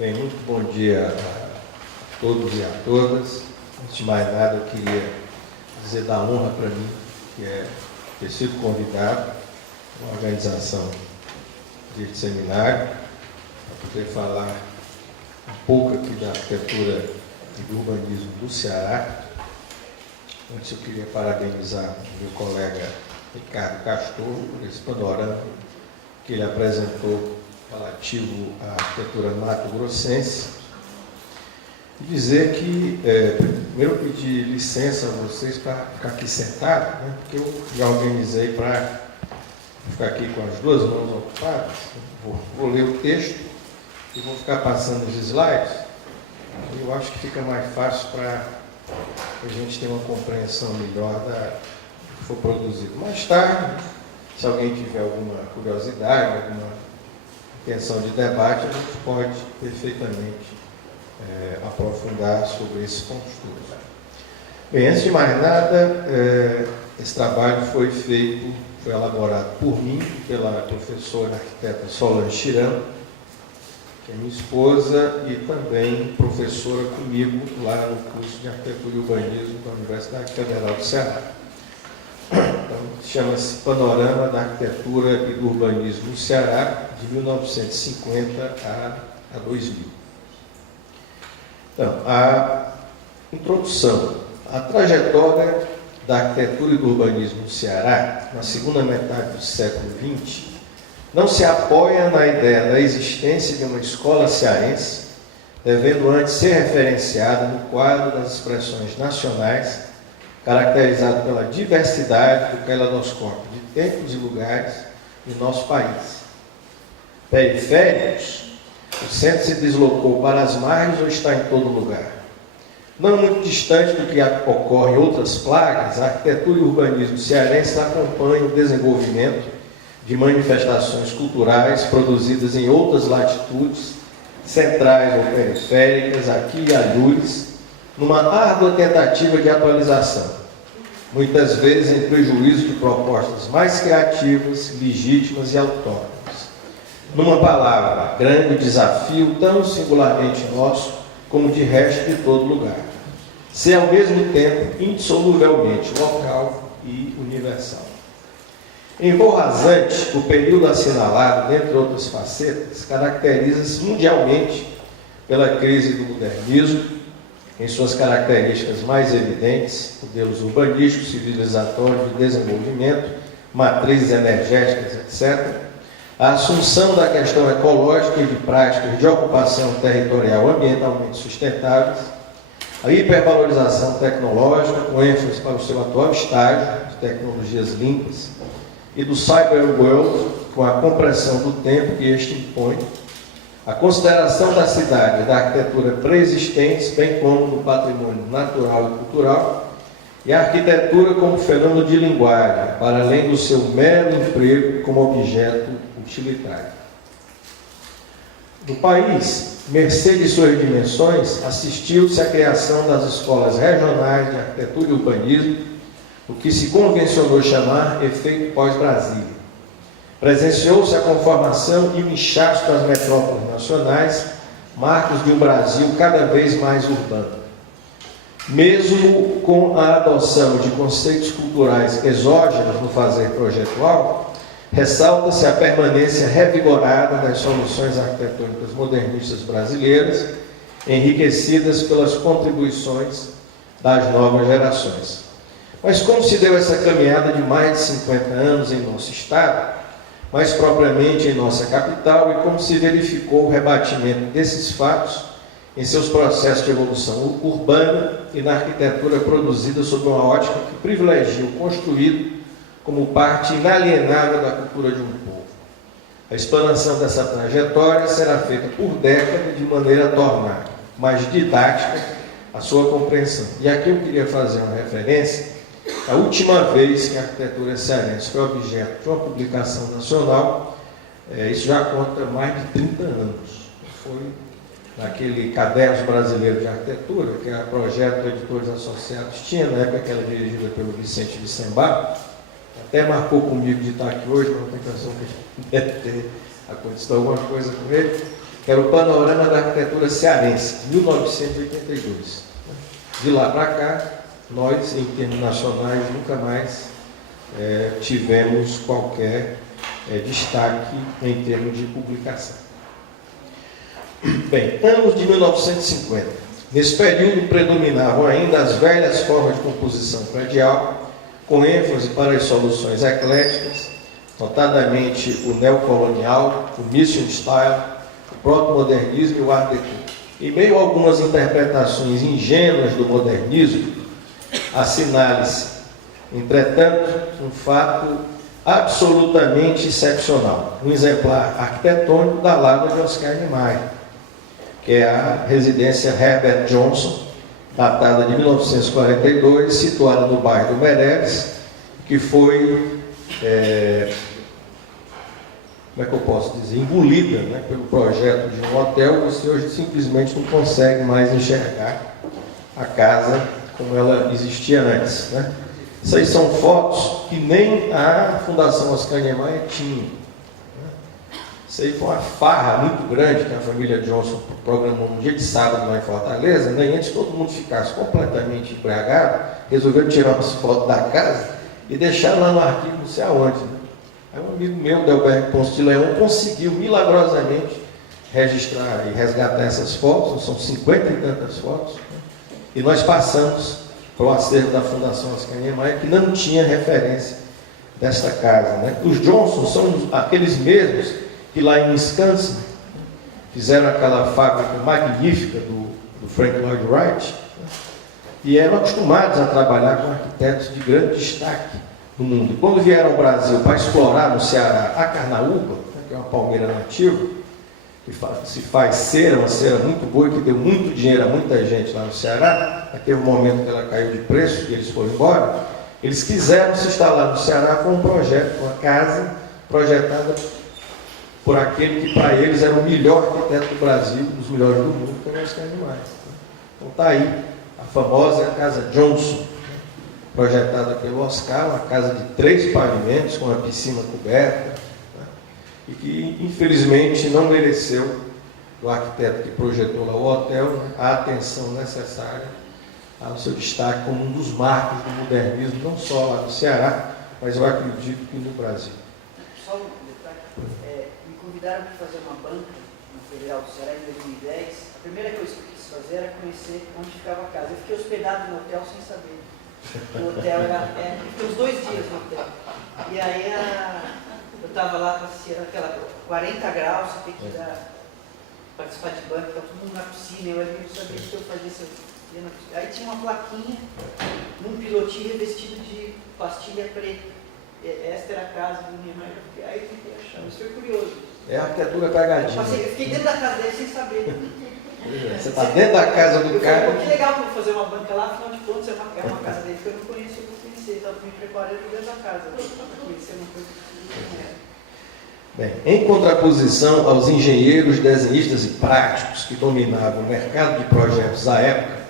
Bem, muito bom dia a todos e a todas. Antes de mais nada, eu queria dizer da honra para mim, que é ter sido convidado à organização deste seminário, para poder falar um pouco aqui da arquitetura e do urbanismo do Ceará. Antes eu queria parabenizar o meu colega Ricardo Castor por esse panorama que ele apresentou relativo à arquitetura mato-grossense, e dizer que, primeiro eu pedi licença a vocês para ficar aqui sentado, né, porque eu já organizei para ficar aqui com as duas mãos ocupadas. Vou ler o texto e vou ficar passando os slides. Eu acho que fica mais fácil para a gente ter uma compreensão melhor do que for produzido. Mais tarde, se alguém tiver alguma curiosidade, alguma intenção de debate, a gente pode perfeitamente aprofundar sobre esses pontos todos. Bem, antes de mais nada, esse trabalho foi elaborado por mim, pela professora arquiteta Solange Chirano, que é minha esposa e também professora comigo lá no curso de Arquitetura e Urbanismo da Universidade Federal do Ceará. Então, chama-se Panorama da Arquitetura e do Urbanismo no Ceará, de 1950 a 2000. Então, a introdução. A trajetória da arquitetura e do urbanismo no Ceará, na segunda metade do século XX, não se apoia na ideia da existência de uma escola cearense, devendo antes ser referenciada no quadro das expressões nacionais, caracterizado pela diversidade do caleidoscópio de tempos e lugares do nosso país. Periféricos, o centro se deslocou para as margens ou está em todo lugar. Não muito distante do que ocorre em outras plagas, a arquitetura e o urbanismo cearense acompanham o desenvolvimento de manifestações culturais produzidas em outras latitudes, centrais ou periféricas, aqui e alhures, numa árdua tentativa de atualização, muitas vezes em prejuízo de propostas mais criativas, legítimas e autônomas. Numa palavra, grande desafio tão singularmente nosso como de resto de todo lugar. Ser ao mesmo tempo indissoluvelmente local e universal. Em voo rasante, o período assinalado, dentre outras facetas, caracteriza-se mundialmente pela crise do modernismo, em suas características mais evidentes, modelos urbanísticos, civilizatórios de desenvolvimento, matrizes energéticas, etc., a assunção da questão ecológica e de práticas de ocupação territorial ambientalmente sustentáveis, a hipervalorização tecnológica, com ênfase para o seu atual estágio de tecnologias limpas, e do cyber world, com a compressão do tempo que este impõe, a consideração da cidade e da arquitetura pré-existentes, bem como do patrimônio natural e cultural, e a arquitetura como fenômeno de linguagem, para além do seu mero emprego como objeto utilitário. No país, mercê de suas dimensões, assistiu-se à criação das escolas regionais de arquitetura e urbanismo, o que se convencionou chamar efeito pós-Brasília. Presenciou-se a conformação e o inchaço das metrópoles nacionais, marcos de um Brasil cada vez mais urbano. Mesmo com a adoção de conceitos culturais exógenos no fazer projetual, ressalta-se a permanência revigorada das soluções arquitetônicas modernistas brasileiras, enriquecidas pelas contribuições das novas gerações. Mas como se deu essa caminhada de mais de 50 anos em nosso estado, mais propriamente em nossa capital, e como se verificou o rebatimento desses fatos em seus processos de evolução urbana e na arquitetura produzida sob uma ótica que privilegia o construído como parte inalienável da cultura de um povo. A explanação dessa trajetória será feita por décadas de maneira a tornar mais didática a sua compreensão. E aqui eu queria fazer uma referência à última vez que a arquitetura cearense foi objeto de uma publicação nacional, isso já conta mais de 30 anos. Foi naquele Cadernos Brasileiro de Arquitetura, que a Projeto Editores Associados tinha, na época que era dirigida pelo Vicente Vicembar. Até marcou comigo de estar aqui hoje, mas não tem impressão que deve ter acontecido alguma coisa com ele. que era o Panorama da Arquitetura Cearense, de 1982. De lá para cá, nós, em termos nacionais, nunca mais tivemos qualquer destaque em termos de publicação. Bem, anos de 1950. Nesse período predominavam ainda as velhas formas de composição predial, com ênfase para as soluções ecléticas, notadamente o neocolonial, o mission style, o proto-modernismo e o art déco. Em meio a algumas interpretações ingênuas do modernismo, assinale-se, entretanto, um fato absolutamente excepcional, um exemplar arquitetônico da Lavra de Oscar Niemeyer, que é a residência Herbert Johnson, datada de 1942, situada no bairro do Meireles, que foi, como é que eu posso dizer, engolida, né, pelo projeto de um hotel. Você hoje simplesmente não consegue mais enxergar a casa como ela existia antes, né? Isso aí são fotos que nem a Fundação Oscar Niemeyer tinha. Isso aí foi uma farra muito grande que a família Johnson programou um dia de sábado lá em Fortaleza, né? E antes que todo mundo ficasse completamente embriagado, resolveram tirar umas fotos da casa e deixar lá no arquivo não sei aonde. Né? Aí um amigo meu, Delberto Ponce de Leão, conseguiu milagrosamente registrar e resgatar essas fotos, são 50 e tantas fotos, né? E nós passamos para o acervo da Fundação Oscar Niemeyer, que não tinha referência desta casa. Né? Os Johnson são aqueles mesmos que lá em Wisconsin fizeram aquela fábrica magnífica do Frank Lloyd Wright, né? E eram acostumados a trabalhar com arquitetos de grande destaque no mundo. E quando vieram ao Brasil para explorar no Ceará a carnaúba, né, que é uma palmeira nativa, que se faz cera, uma cera muito boa, que deu muito dinheiro a muita gente lá no Ceará, até o momento que ela caiu de preço e eles foram embora, eles quiseram se instalar no Ceará com um projeto, uma casa projetada por aquele que para eles era o melhor arquiteto do Brasil, um dos melhores do mundo, que é o Oscar Niemeyer. Então está aí a famosa Casa Johnson, projetada pelo Oscar, uma casa de 3 pavimentos, com uma piscina coberta, e que infelizmente não mereceu do arquiteto que projetou lá o hotel, né, a atenção necessária ao seu destaque como um dos marcos do modernismo, não só lá no Ceará, mas eu acredito que no Brasil. Só um detalhe, me convidaram para fazer uma banca no Federal do Ceará em 2010. A primeira coisa que eu quis fazer era conhecer onde ficava a casa. Eu fiquei hospedado no hotel sem saber. O hotel fiquei uns 2 dias no hotel. E aí eu estava lá para assistir aquela 40 graus, você tem que participar de banco, estava todo mundo na piscina, eu ali não sabia o que eu fazia, se eu ia na piscina. Aí tinha uma plaquinha num pilotinho revestido de pastilha preta. Esta era a casa do Niemeyer, aí eu tentei achar, isso foi curioso. É a arquitetura pegadinha. Eu fiquei dentro da casa dele sem saber. Você está dentro da casa do cara. Que legal para fazer uma banca lá, afinal de contas é uma casa dele que eu não conheço, eu vou conhecer, estava me preparando dentro da casa, para conhecer uma coisa que não era. Bem, em contraposição aos engenheiros, desenhistas e práticos que dominavam o mercado de projetos da época,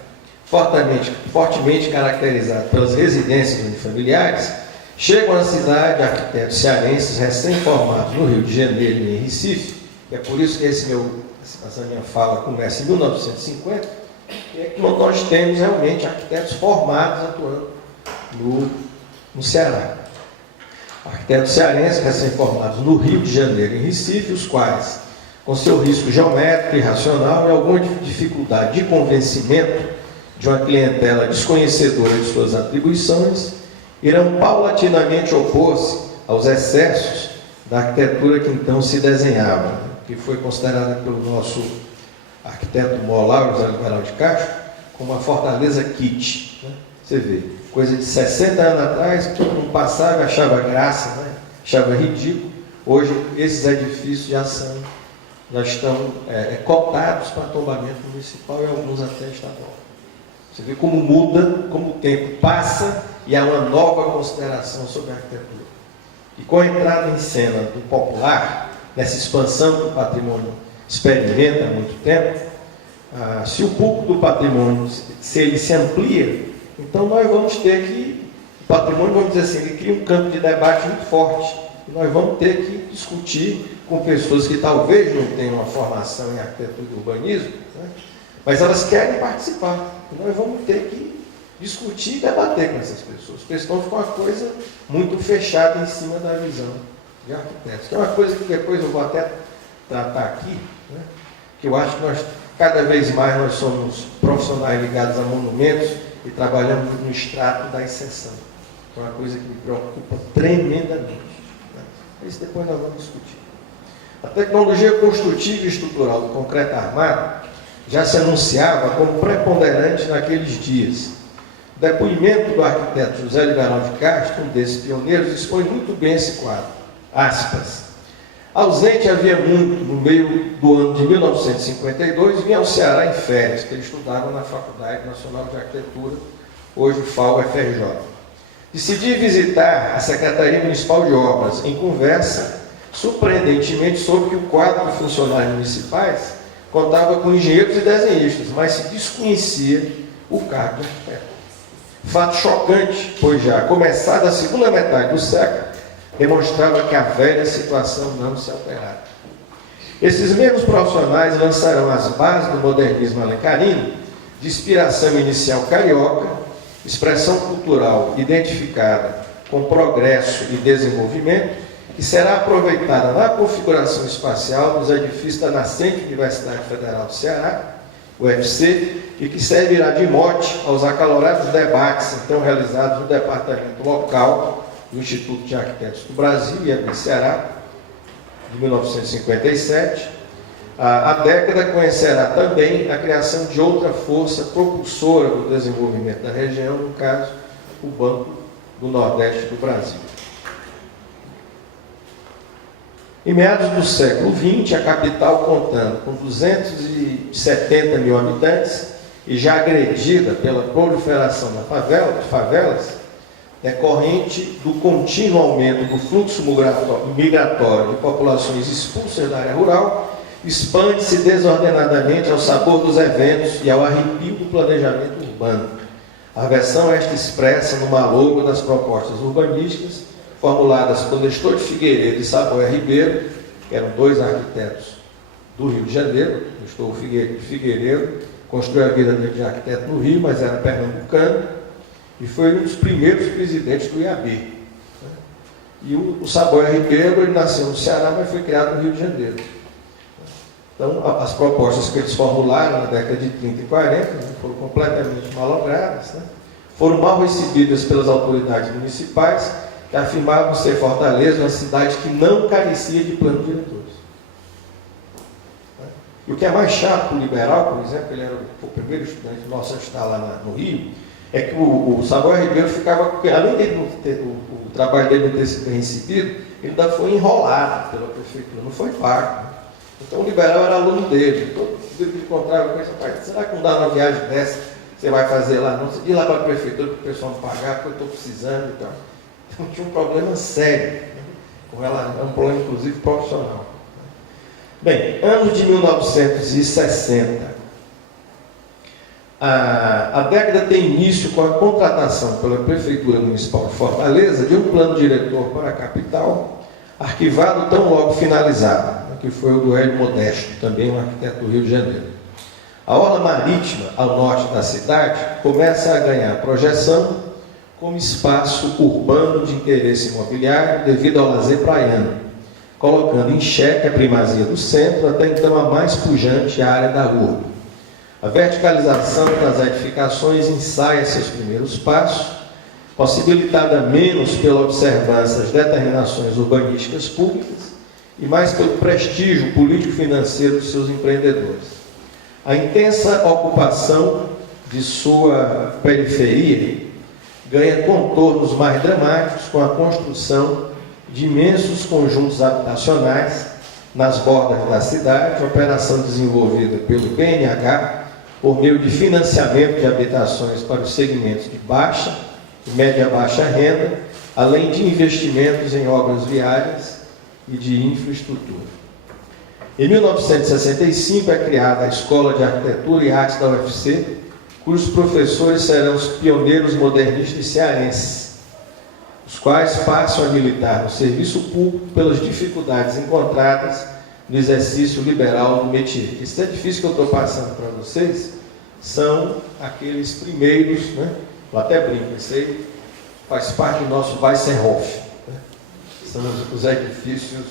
fortemente caracterizado pelas residências unifamiliares, chegam à cidade arquitetos cearenses recém-formados no Rio de Janeiro e em Recife, e é por isso que essa minha fala começa em 1950, que é que nós temos realmente arquitetos formados atuando no Ceará. Arquitetos cearenses recém-formados no Rio de Janeiro e em Recife, os quais, com seu risco geométrico e racional e alguma dificuldade de convencimento de uma clientela desconhecedora de suas atribuições, irão paulatinamente opor-se aos excessos da arquitetura que então se desenhava, que foi considerada pelo nosso arquiteto Molau, José Liberal de Castro, como uma fortaleza kit. Né? Você vê, coisa de 60 anos atrás, todo mundo passava e achava graça, né? Achava ridículo. Hoje, esses edifícios já estão cotados para tombamento municipal e alguns até estadual. Você vê como muda, como o tempo passa e há uma nova consideração sobre a arquitetura. E com a entrada em cena do popular, nessa expansão que o patrimônio experimenta há muito tempo, se o público do patrimônio, se ele se amplia, então nós vamos ter que, o patrimônio, vamos dizer assim, ele cria um campo de debate muito forte nós vamos ter que discutir com pessoas que talvez não tenham uma formação em arquitetura e urbanismo, né? Mas elas querem participar. E nós vamos ter que discutir e debater com essas pessoas, porque senão fica uma coisa muito fechada em cima da visão de arquitetos. Que é uma coisa que depois eu vou até tratar aqui, né? Que eu acho que nós, cada vez mais, nós somos profissionais ligados a monumentos e trabalhamos no extrato da exceção. É uma coisa que me preocupa tremendamente, né? Isso depois nós vamos discutir. A tecnologia construtiva e estrutural do concreto armado já se anunciava como preponderante naqueles dias. O depoimento do arquiteto José Liberal de Castro, um desses pioneiros, expõe muito bem esse quadro. Aspas. Ausente havia muito, no meio do ano de 1952, vinha ao Ceará em férias, que ele estudava na Faculdade Nacional de Arquitetura, hoje FAU-FRJ. Decidi visitar a Secretaria Municipal de Obras. Em conversa, surpreendentemente, soube que o quadro de funcionários municipais contava com engenheiros e desenhistas, mas se desconhecia o cargo de arquiteto. Fato chocante, pois já começada a segunda metade do século, demonstrava que a velha situação não se alterara. Esses mesmos profissionais lançarão as bases do modernismo alencarino, de inspiração inicial carioca, expressão cultural identificada com progresso e desenvolvimento, que será aproveitada na configuração espacial dos edifícios da nascente Universidade Federal do Ceará, UFC, e que servirá de mote aos acalorados debates então realizados no departamento local do Instituto de Arquitetos do Brasil, IAB Ceará, de 1957. A década conhecerá também a criação de outra força propulsora do desenvolvimento da região, no caso, o Banco do Nordeste do Brasil. Em meados do século XX, a capital, contando com 270 mil habitantes e já agredida pela proliferação de favelas, decorrente do contínuo aumento do fluxo migratório de populações expulsas da área rural, expande-se desordenadamente ao sabor dos eventos e ao arrepio do planejamento urbano. A versão esta expressa no malogro das propostas urbanísticas formuladas por Nestor de Figueiredo e Saboia Ribeiro, que eram dois arquitetos do Rio de Janeiro. Nestor de Figueiredo construiu a vida dele de arquiteto no Rio, mas era pernambucano, e foi um dos primeiros presidentes do IAB. E o Saboia Ribeiro, ele nasceu no Ceará, mas foi criado no Rio de Janeiro. Então, as propostas que eles formularam na década de 30 e 40 foram completamente malogradas, né? Foram mal recebidas pelas autoridades municipais, que afirmavam ser Fortaleza uma cidade que não carecia de plano diretores. E o que é mais chato para o liberal, por exemplo, ele era o primeiro estudante nosso a estar lá no Rio, é que o Saboia Ribeiro ficava, além de o trabalho dele não ter sido bem recebido, ele ainda foi enrolado pela prefeitura, não foi pago. Então o liberal era aluno dele. Todo mundo que encontrava com esse pai, será que não dá uma viagem dessa, você vai fazer lá? Não, você diz lá para a prefeitura para o pessoal não pagar, porque eu estou precisando e tal. Então tinha um problema sério, né? Com ela, é um problema inclusive profissional. Bem, anos de 1960. A década tem início com a contratação pela Prefeitura Municipal de Fortaleza de um plano diretor para a capital, arquivado tão logo finalizado, que foi o do Hélio Modesto, também um arquiteto do Rio de Janeiro. A orla marítima, ao norte da cidade, começa a ganhar projeção como espaço urbano de interesse imobiliário devido ao lazer praiano, colocando em xeque a primazia do centro, até então a mais pujante área da urbe. A verticalização das edificações ensaia seus primeiros passos, possibilitada menos pela observância das determinações urbanísticas públicas e mais pelo prestígio político-financeiro dos seus empreendedores. A intensa ocupação de sua periferia ganha contornos mais dramáticos com a construção de imensos conjuntos habitacionais nas bordas da cidade, operação desenvolvida pelo BNH por meio de financiamento de habitações para os segmentos de baixa e média-baixa renda, além de investimentos em obras viárias e de infraestrutura. Em 1965 é criada a Escola de Arquitetura e Artes da UFC, cujos professores serão os pioneiros modernistas cearenses. os quais passam a militar no serviço público pelas dificuldades encontradas no exercício liberal do métier. Esse edifício que eu estou passando para vocês são aqueles primeiros, né? Eu até brinco, esse aí faz parte do nosso Weissenhof, né? São os edifícios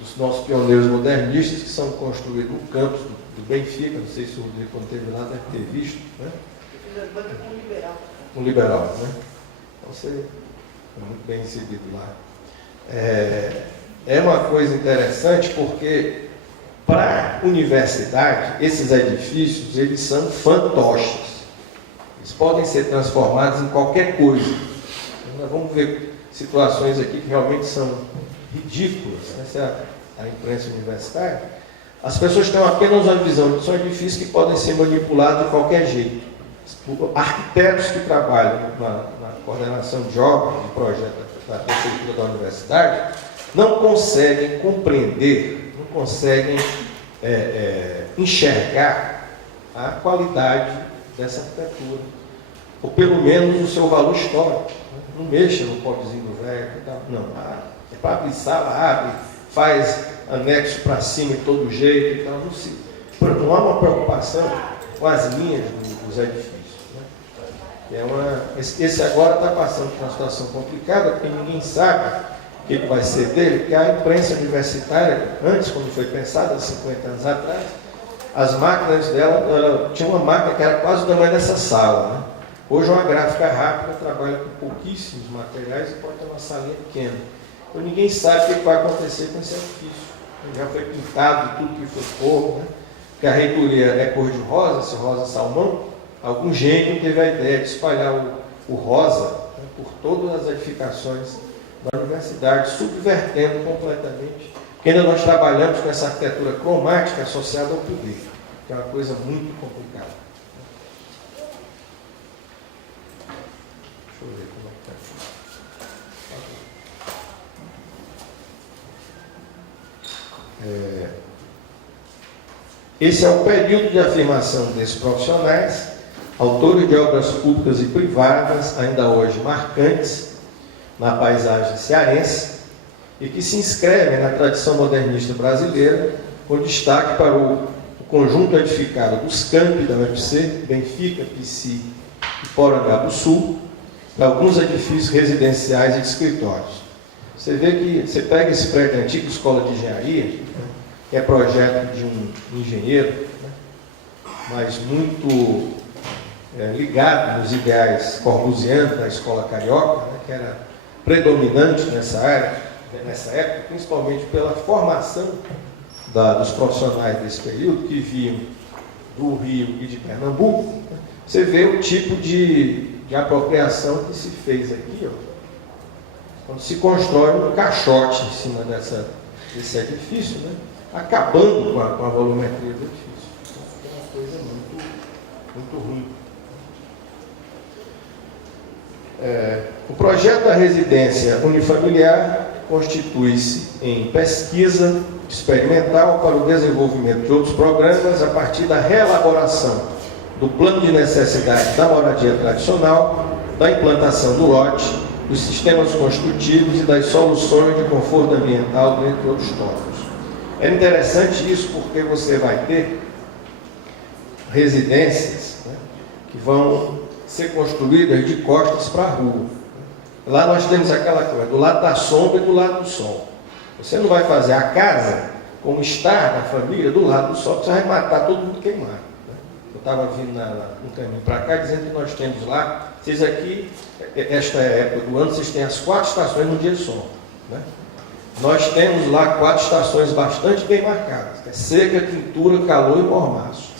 dos nossos pioneiros modernistas que são construídos no campus do Benfica. Não sei se o Rodrigo, quando esteve lá, deve ter visto, né? Eu fiz a banca com liberal. Um liberal, né? Então você é muito bem recebido lá. É uma coisa interessante porque, para a universidade, esses edifícios, eles são fantoches. Eles podem ser transformados em qualquer coisa. Então, nós vamos ver situações aqui que realmente são ridículas. Essa é a imprensa universitária. As pessoas têm apenas uma visão de são edifícios que podem ser manipulados de qualquer jeito. Arquitetos que trabalham na coordenação de obras, de projetos da prefeitura da universidade, não conseguem compreender, não conseguem enxergar a qualidade dessa arquitetura, ou pelo menos o seu valor histórico. Não mexa no pobrezinho do velho, não. É para abrir sala, abre, faz anexo para cima de todo jeito, então não há uma preocupação com as linhas dos edifícios. Esse agora está passando por uma situação complicada, porque ninguém sabe o que vai ser dele, porque a imprensa universitária, antes, quando foi pensada, há 50 anos atrás, as máquinas dela, tinha uma máquina que era quase o tamanho dessa sala, né? Hoje uma gráfica rápida trabalha com pouquíssimos materiais e pode ter uma salinha pequena. Então ninguém sabe o que vai acontecer com esse edifício. Ele já foi pintado de tudo que foi cor, né? Porque a reitoria é cor de rosa, esse rosa salmão. Algum gênio teve a ideia de espalhar o rosa, né, por todas as edificações da universidade, subvertendo completamente. Porque ainda nós trabalhamos com essa arquitetura cromática associada ao poder, que é uma coisa muito complicada. Deixa eu ver como é que está. Esse é o período de afirmação desses profissionais, autores de obras públicas e privadas, ainda hoje marcantes na paisagem cearense, e que se inscrevem na tradição modernista brasileira, com destaque para o conjunto edificado dos campi da UFC, Benfica, Pici e Porangá do Sul, e alguns edifícios residenciais e de escritórios. Você vê que você pega esse prédio antigo, Escola de Engenharia, né, que é projeto de um engenheiro, né, mas muito ligado nos ideais corbusianos da escola carioca, né, que era predominante nessa época, principalmente pela formação dos profissionais desse período, que vinham do Rio e de Pernambuco. Né. Você vê o tipo de apropriação que se fez aqui, ó, quando se constrói um caixote em cima desse edifício, né, acabando com a volumetria do edifício. Então, é uma coisa muito ruim. O projeto da residência unifamiliar constitui-se em pesquisa experimental para o desenvolvimento de outros programas a partir da reelaboração do plano de necessidade da moradia tradicional, da implantação do lote, dos sistemas construtivos e das soluções de conforto ambiental, dentre outros tópicos. É interessante isso porque você vai ter residências, né, que vão ser construídas de costas para a rua. Lá nós temos aquela coisa, do lado da sombra e do lado do sol. Você não vai fazer a casa como está na família do lado do sol, porque você vai matar todo mundo queimado. Né? Eu estava vindo no caminho para cá, dizendo que nós temos lá, vocês aqui, esta época do ano, vocês têm as 4 estações no dia só. Né? Nós temos lá 4 estações bastante bem marcadas, que é seca, quintura, calor e mormaço.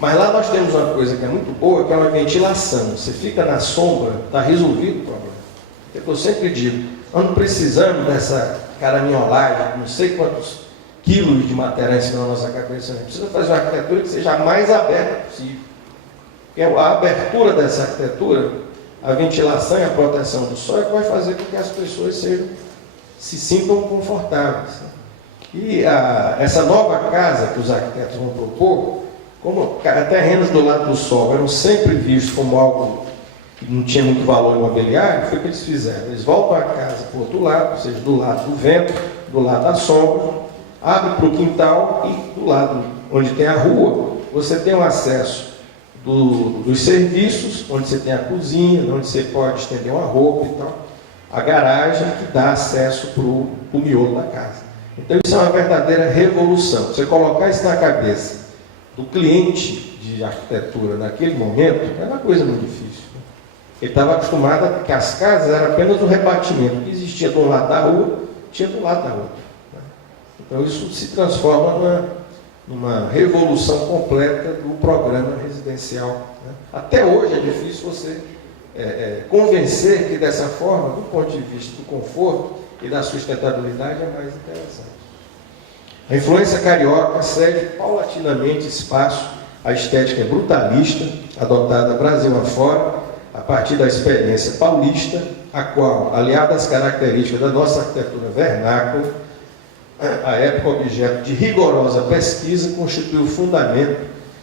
Mas lá nós temos uma coisa que é muito boa, que é uma ventilação. Você fica na sombra, está resolvido o problema. É que eu sempre digo, nós não precisamos dessa caraminholagem, não sei quantos quilos de matéria em cima da nossa cabeça. A gente precisa fazer uma arquitetura que seja a mais aberta possível. Porque a abertura dessa arquitetura, a ventilação e a proteção do sol é que vai fazer com que as pessoas se sintam confortáveis. E essa nova casa que os arquitetos vão propor, como terrenos do lado do sol eram sempre vistos como algo que não tinha muito valor imobiliário, foi o que eles fizeram. Eles voltam a casa para o outro lado, ou seja, do lado do vento, do lado da sombra, abre para o quintal e do lado onde tem a rua, você tem o acesso dos serviços, onde você tem a cozinha, onde você pode estender uma roupa e tal, a garagem que dá acesso para o miolo da casa. Então isso é uma verdadeira revolução. Você colocar isso na cabeça do cliente de arquitetura naquele momento, é uma coisa muito difícil. Ele estava acostumado a que as casas eram apenas um rebatimento, que existia de um lado da rua, tinha do lado da outra. Então isso se transforma numa revolução completa do programa residencial. Até hoje é difícil você convencer que dessa forma, do ponto de vista do conforto e da sustentabilidade, é mais interessante. A influência carioca cede paulatinamente espaço à estética brutalista, adotada Brasil afora, a partir da experiência paulista, a qual, aliada às características da nossa arquitetura vernácula, a época objeto de rigorosa pesquisa, constitui o fundamento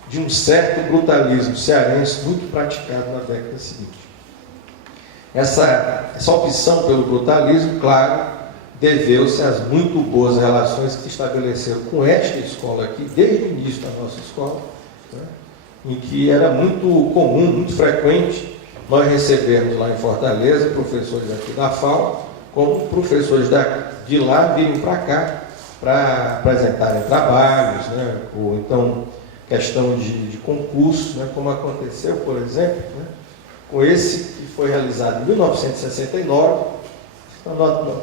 de um certo brutalismo cearense muito praticado na década seguinte. Essa opção pelo brutalismo, claro, deveu-se às muito boas relações que se estabeleceram com esta escola aqui, desde o início da nossa escola, em que era muito comum, muito frequente, nós recebermos lá em Fortaleza professores aqui da FAO, como professores de lá virem para cá para apresentarem trabalhos, ou então questão de concurso, como aconteceu, por exemplo, com esse que foi realizado em 1969,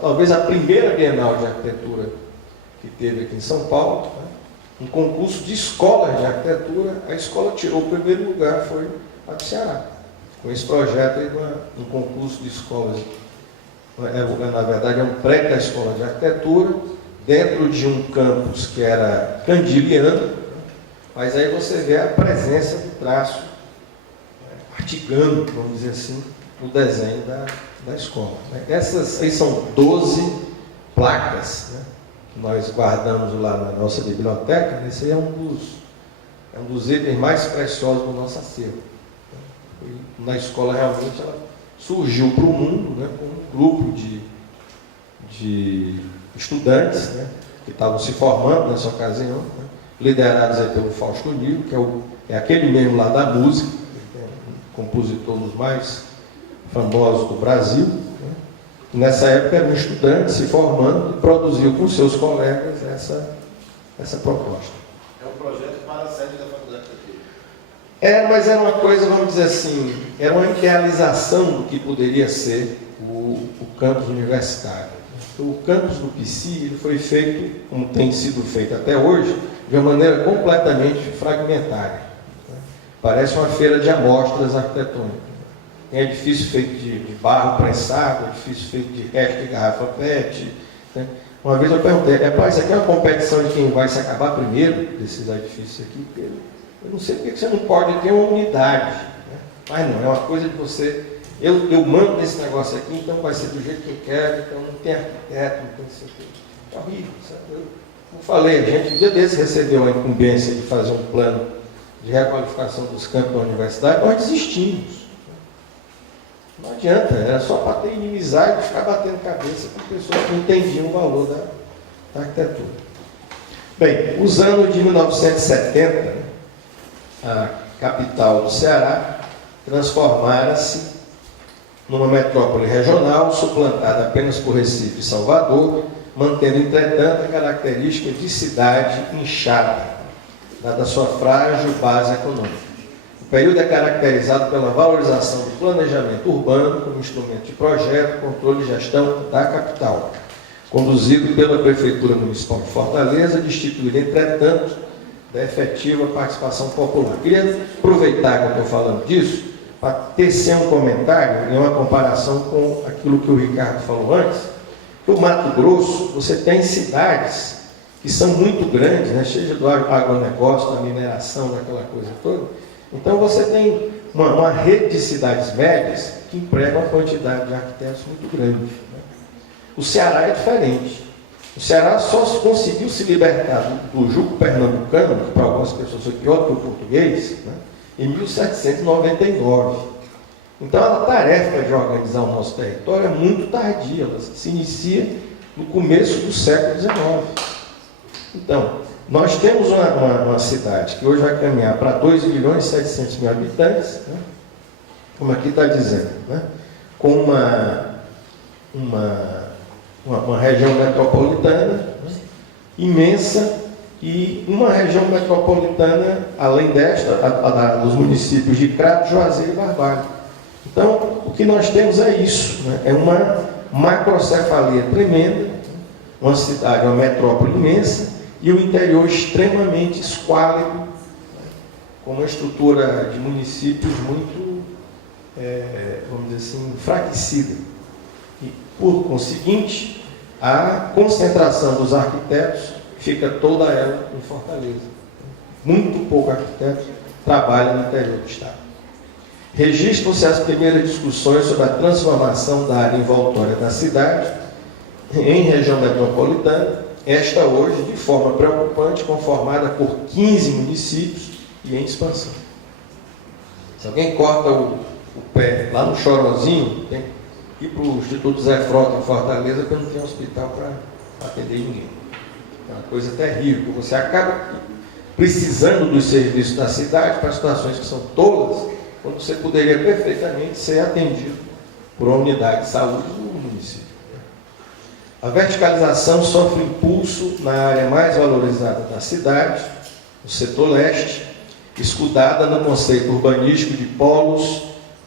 talvez a primeira Bienal de Arquitetura que teve aqui em São Paulo, um concurso de escolas de arquitetura. A escola tirou o primeiro lugar, foi a do Ceará, com esse projeto aí, um concurso de escolas, na verdade é um pré da escola de arquitetura, dentro de um campus que era candiliano, mas aí você vê a presença do traço artigano, vamos dizer assim, no desenho da escola. Essas aí são 12 placas, que nós guardamos lá na nossa biblioteca. Esse aí é um dos itens mais preciosos do nosso acervo. Na escola, realmente, ela surgiu para o mundo, com um grupo de estudantes, que estavam se formando nessa ocasião, liderados aí pelo Fausto Nilo, que é aquele mesmo lá da música, compositor dos mais famosos do Brasil. Nessa época era um estudante se formando e produziu com seus colegas essa proposta. É um projeto para a sede da faculdade aqui. Mas era uma coisa, vamos dizer assim, era uma idealização do que poderia ser o campus universitário. O campus do PC ele foi feito, como tem sido feito até hoje, de uma maneira completamente fragmentária. Parece uma feira de amostras arquitetônicas. Tem edifício feito de barro prensado, edifício feito de resto de garrafa PET. Uma vez eu perguntei, isso aqui é uma competição de quem vai se acabar primeiro desses edifícios aqui? Porque eu não sei porque você não pode ter uma unidade. Mas não, é uma coisa de você... Eu mando esse negócio aqui, então vai ser do jeito que eu quero, então não tem arquiteto, não tem isso aqui. É horrível, sabe? Como falei, a gente, um dia desse, recebeu a incumbência de fazer um plano de requalificação dos campos da universidade, nós desistimos. Não adianta, era só para ter inimizade e ficar batendo cabeça com pessoas que não entendiam o valor da arquitetura. Bem, os anos de 1970, a capital do Ceará transformara-se numa metrópole regional, suplantada apenas por Recife e Salvador, mantendo, entretanto, a característica de cidade inchada, dada a sua frágil base econômica. O período é caracterizado pela valorização do planejamento urbano como instrumento de projeto, controle e gestão da capital, conduzido pela Prefeitura Municipal de Fortaleza, destituída, entretanto, da efetiva participação popular. Queria aproveitar que eu estou falando disso, para tecer um comentário e uma comparação com aquilo que o Ricardo falou antes. No Mato Grosso, você tem cidades que são muito grandes, cheias do agronegócio, da mineração, daquela coisa toda. Então você tem uma rede de cidades médias que empregam uma quantidade de arquitetos muito grande. O Ceará é diferente. O Ceará só conseguiu se libertar do jugo pernambucano, que para algumas pessoas foi pior que o português, em 1799. Então, a tarefa de organizar o nosso território é muito tardia, ela se inicia no começo do século XIX. Então, nós temos uma cidade que hoje vai caminhar para 2.700.000 habitantes, né? Como aqui está dizendo, né? Com uma região metropolitana, né? Imensa, e uma região metropolitana, além desta, dos municípios de Crato, Juazeiro e Barbalho. Então, o que nós temos é isso, né? É uma macrocefalia tremenda, uma cidade, uma metrópole imensa, e o interior extremamente esquálido, com uma estrutura de municípios muito, vamos dizer assim, enfraquecida. E, por conseguinte, a concentração dos arquitetos fica toda ela em Fortaleza. Muito pouco arquiteto trabalha no interior do estado. Registram-se as primeiras discussões sobre a transformação da área envoltória da cidade em região metropolitana, esta hoje, de forma preocupante, conformada por 15 municípios e em expansão. Se alguém corta o pé lá no Chorozinho, tem que ir para o Instituto Zé Frota, em Fortaleza, porque não tem hospital para atender ninguém. É uma coisa terrível, porque você acaba precisando dos serviços da cidade para situações que são tolas, quando você poderia perfeitamente ser atendido por uma unidade de saúde do município. A verticalização sofre impulso na área mais valorizada da cidade, no setor leste, escudada no conceito urbanístico de polos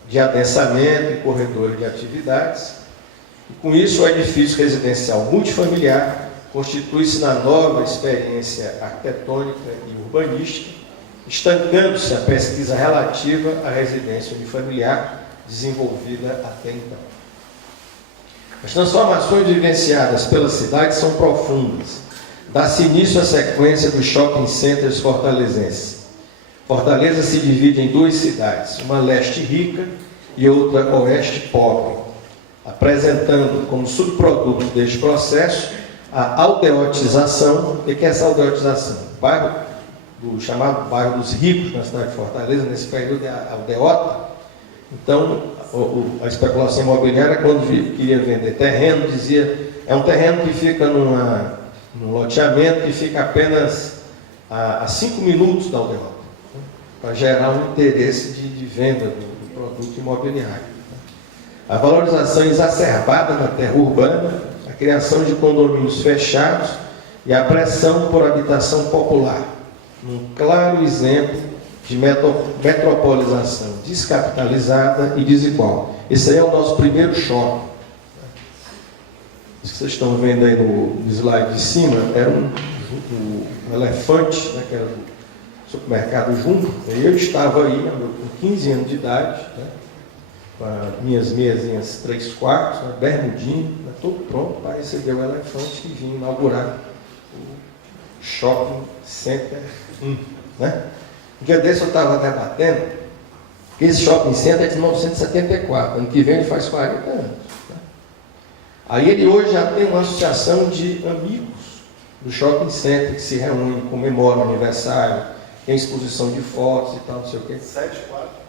de adensamento e corredores de atividades. E com isso, o edifício residencial multifamiliar constitui-se na nova experiência arquitetônica e urbanística, estancando-se a pesquisa relativa à residência unifamiliar desenvolvida até então. As transformações vivenciadas pela cidade são profundas. Dá-se início à sequência dos shopping centers fortalezenses. Fortaleza se divide em duas cidades, uma leste rica e outra oeste pobre, apresentando como subproduto deste processo a aldeotização. O que é essa aldeotização? O bairro chamado bairro dos ricos na cidade de Fortaleza, nesse período, é a aldeota. Então, a especulação imobiliária, quando queria vender terreno, dizia, é um terreno que fica num loteamento que fica apenas a 5 minutos da aldeota, né, para gerar um interesse de venda do produto imobiliário. A valorização exacerbada na terra urbana, a criação de condomínios fechados e a pressão por habitação popular, um claro exemplo de metropolização descapitalizada e desigual. Esse aí é o nosso primeiro choque. Isso que vocês estão vendo aí no slide de cima era um elefante, né, que era do supermercado Jumbo. Eu estava aí com 15 anos de idade, né, com as minhas meiazinhas 3/4, né, bermudinho, né, tudo pronto para receber o elefante que vinha inaugurar o Shopping Center 1. Né? Um dia desse eu estava debatendo que esse shopping center é de 1974, ano que vem ele faz 40 anos. Né? Aí ele hoje já tem uma associação de amigos do shopping center que se reúnem, comemoram o aniversário, tem exposição de fotos e tal, não sei o quê.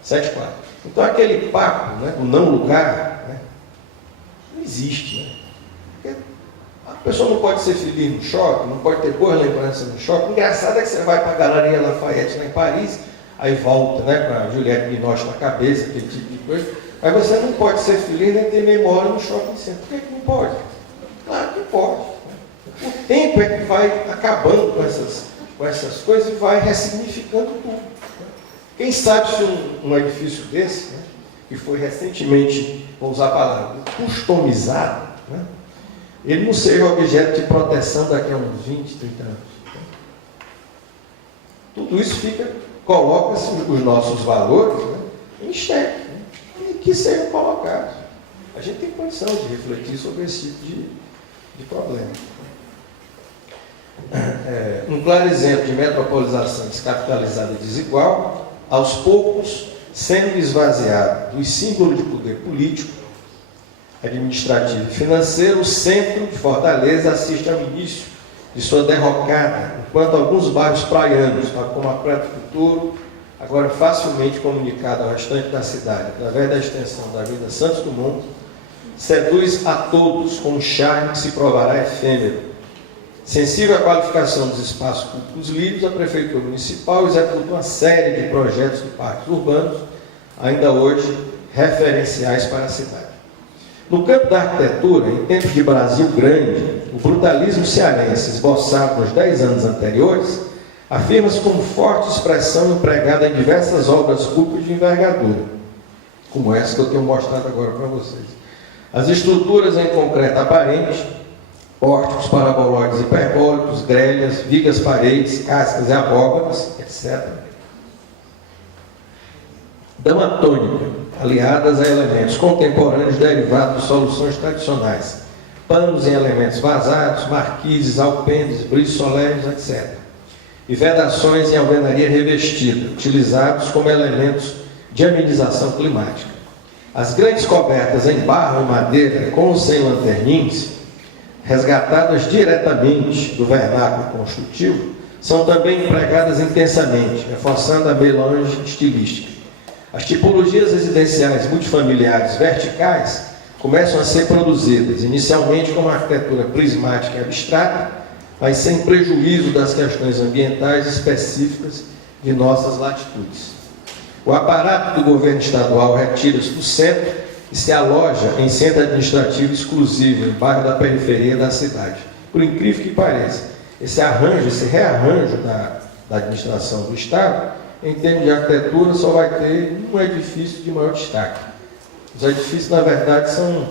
7/4. Então aquele papo, né, do não lugar, né, não existe. Né? Porque a pessoa não pode ser feliz no shopping, não pode ter boas lembranças no shopping. Engraçado é que você vai para a Galeria Lafayette lá em Paris, aí volta, né, com a Juliette Binoche na cabeça, aquele tipo de coisa. Aí você não pode ser feliz nem ter memória no shopping center. Por que não pode? Claro que pode. O tempo é que vai acabando com essas coisas e vai ressignificando tudo. Quem sabe se um edifício desse, né, que foi recentemente, vou usar a palavra, customizado, né, ele não seja objeto de proteção daqui a uns 20, 30 anos. Tudo isso coloca-se os nossos valores, né, em xeque, né, e que sejam colocados. A gente tem condição de refletir sobre esse tipo de problema. Um claro exemplo de metropolização descapitalizada e desigual, aos poucos sendo esvaziado dos símbolos de poder político, administrativo e financeiro, o centro de Fortaleza assiste ao início de sua derrocada, enquanto alguns bairros praianos, como a Praia do Futuro, agora facilmente comunicada ao restante da cidade, através da extensão da Avenida Santos Dumont, seduz a todos com um charme que se provará efêmero. Sensível à qualificação dos espaços públicos livres, a Prefeitura Municipal executa uma série de projetos de parques urbanos, ainda hoje referenciais para a cidade. No campo da arquitetura, em tempos de Brasil grande, o brutalismo cearense, esboçado nos 10 anos anteriores, afirma-se como forte expressão empregada em diversas obras públicas de envergadura, como essa que eu tenho mostrado agora para vocês. As estruturas em concreto aparente, pórticos, paraboloides hiperbólicos, grelhas, vigas, paredes, cascas e abóbadas, etc., dão a tônica, aliadas a elementos contemporâneos derivados de soluções tradicionais, panos em elementos vazados, marquises, alpendes, brilhos soleres, etc., e vedações em alvenaria revestida, utilizados como elementos de amenização climática. As grandes cobertas em barro e madeira, com ou sem lanternins, resgatadas diretamente do vernáculo construtivo, são também empregadas intensamente, reforçando a melange estilística. As tipologias residenciais multifamiliares verticais começam a ser produzidas, inicialmente com uma arquitetura prismática e abstrata, mas sem prejuízo das questões ambientais específicas de nossas latitudes. O aparato do governo estadual retira-se do centro e se aloja em centro administrativo exclusivo, em bairro da periferia da cidade. Por incrível que pareça, esse rearranjo da administração do Estado, em termos de arquitetura, só vai ter um edifício de maior destaque. Os edifícios, na verdade, são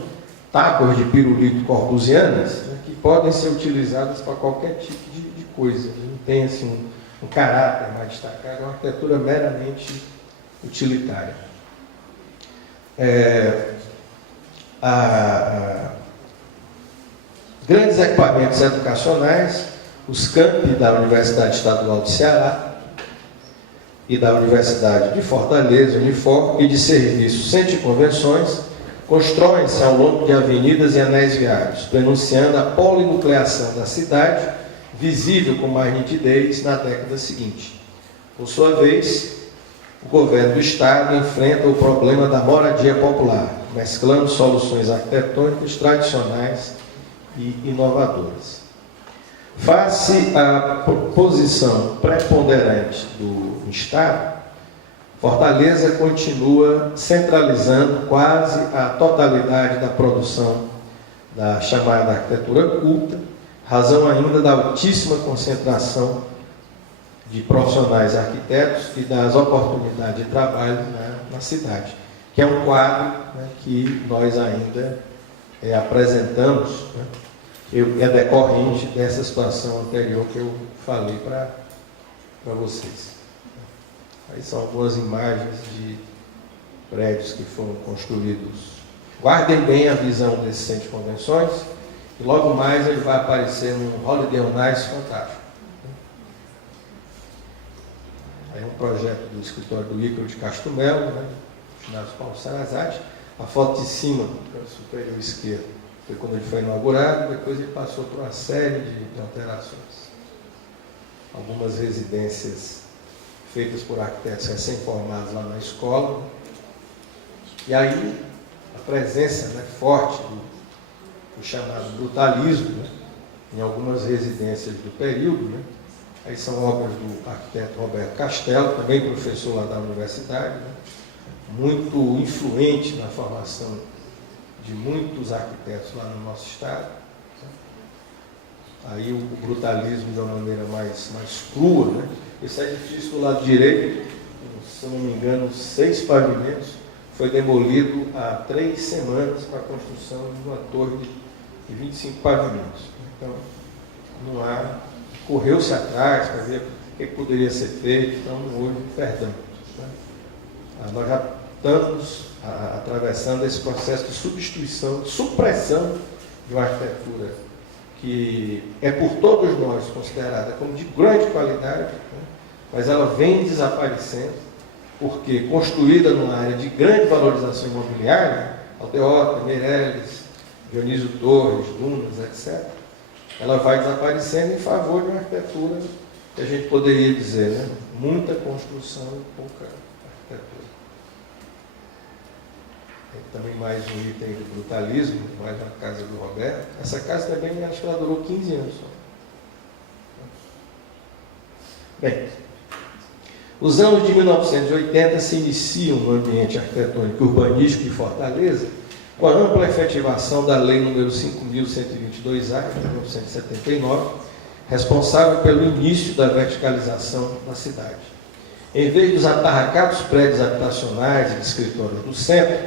tábuas de pirulito corbusianas, né, que podem ser utilizadas para qualquer tipo de coisa. Não tem assim, um caráter mais destacado, é uma arquitetura meramente utilitária. Grandes equipamentos educacionais, os campi da Universidade Estadual de Ceará e da Universidade de Fortaleza, Unifor, e de serviços, centros e convenções, constroem-se ao longo de avenidas e anéis viários, denunciando a polinucleação da cidade, visível com mais nitidez na década seguinte. Por sua vez, o governo do Estado enfrenta o problema da moradia popular, mesclando soluções arquitetônicas tradicionais e inovadoras. Face à posição preponderante do Estado, Fortaleza continua centralizando quase a totalidade da produção da chamada arquitetura culta, razão ainda da altíssima concentração de profissionais arquitetos e das oportunidades de trabalho na cidade, que é um quadro, né, que nós ainda apresentamos, né, é decorrente dessa situação anterior que eu falei para vocês. Aí são algumas imagens de prédios que foram construídos. Guardem bem a visão desse centro de convenções, e logo mais ele vai aparecer num Holiday on Ice fantástico. Aí um projeto do escritório do Ícaro de Castro Melo, né, Ginásio Paulo Sarazate. A foto de cima, no superior esquerdo, foi quando ele foi inaugurado, depois ele passou por uma série de alterações. Algumas residências feitas por arquitetos recém-formados lá na escola. E aí, a presença, né, forte do chamado brutalismo, né, em algumas residências do período, né. Aí são obras do arquiteto Roberto Castelo, também professor lá da universidade, né, muito influente na formação de muitos arquitetos lá no nosso estado. Aí o brutalismo de uma maneira mais crua, né? Esse edifício do lado direito, se eu não me engano, 6 pavimentos, foi demolido há 3 semanas para a construção de uma torre de 25 pavimentos. Então, não há, correu-se atrás para ver o que poderia ser feito, então não houve perdão. Né? Nós já estamos atravessando esse processo de substituição, de supressão de uma arquitetura que é por todos nós considerada como de grande qualidade, né? Mas ela vem desaparecendo, porque construída numa área de grande valorização imobiliária, Aldeota, Meireles, Dionísio Torres, Dunas, etc., ela vai desaparecendo em favor de uma arquitetura que a gente poderia dizer, né? Muita construção e pouca arquitetura. Tem também mais um item do brutalismo, mais uma casa do Roberto. Essa casa também, acho que ela durou 15 anos só. Bem, os anos de 1980 se iniciam no ambiente arquitetônico e urbanístico de Fortaleza com a ampla efetivação da Lei nº 5.122-A, de 1979, responsável pelo início da verticalização da cidade. Em vez dos atarracados prédios habitacionais e de escritórios do centro,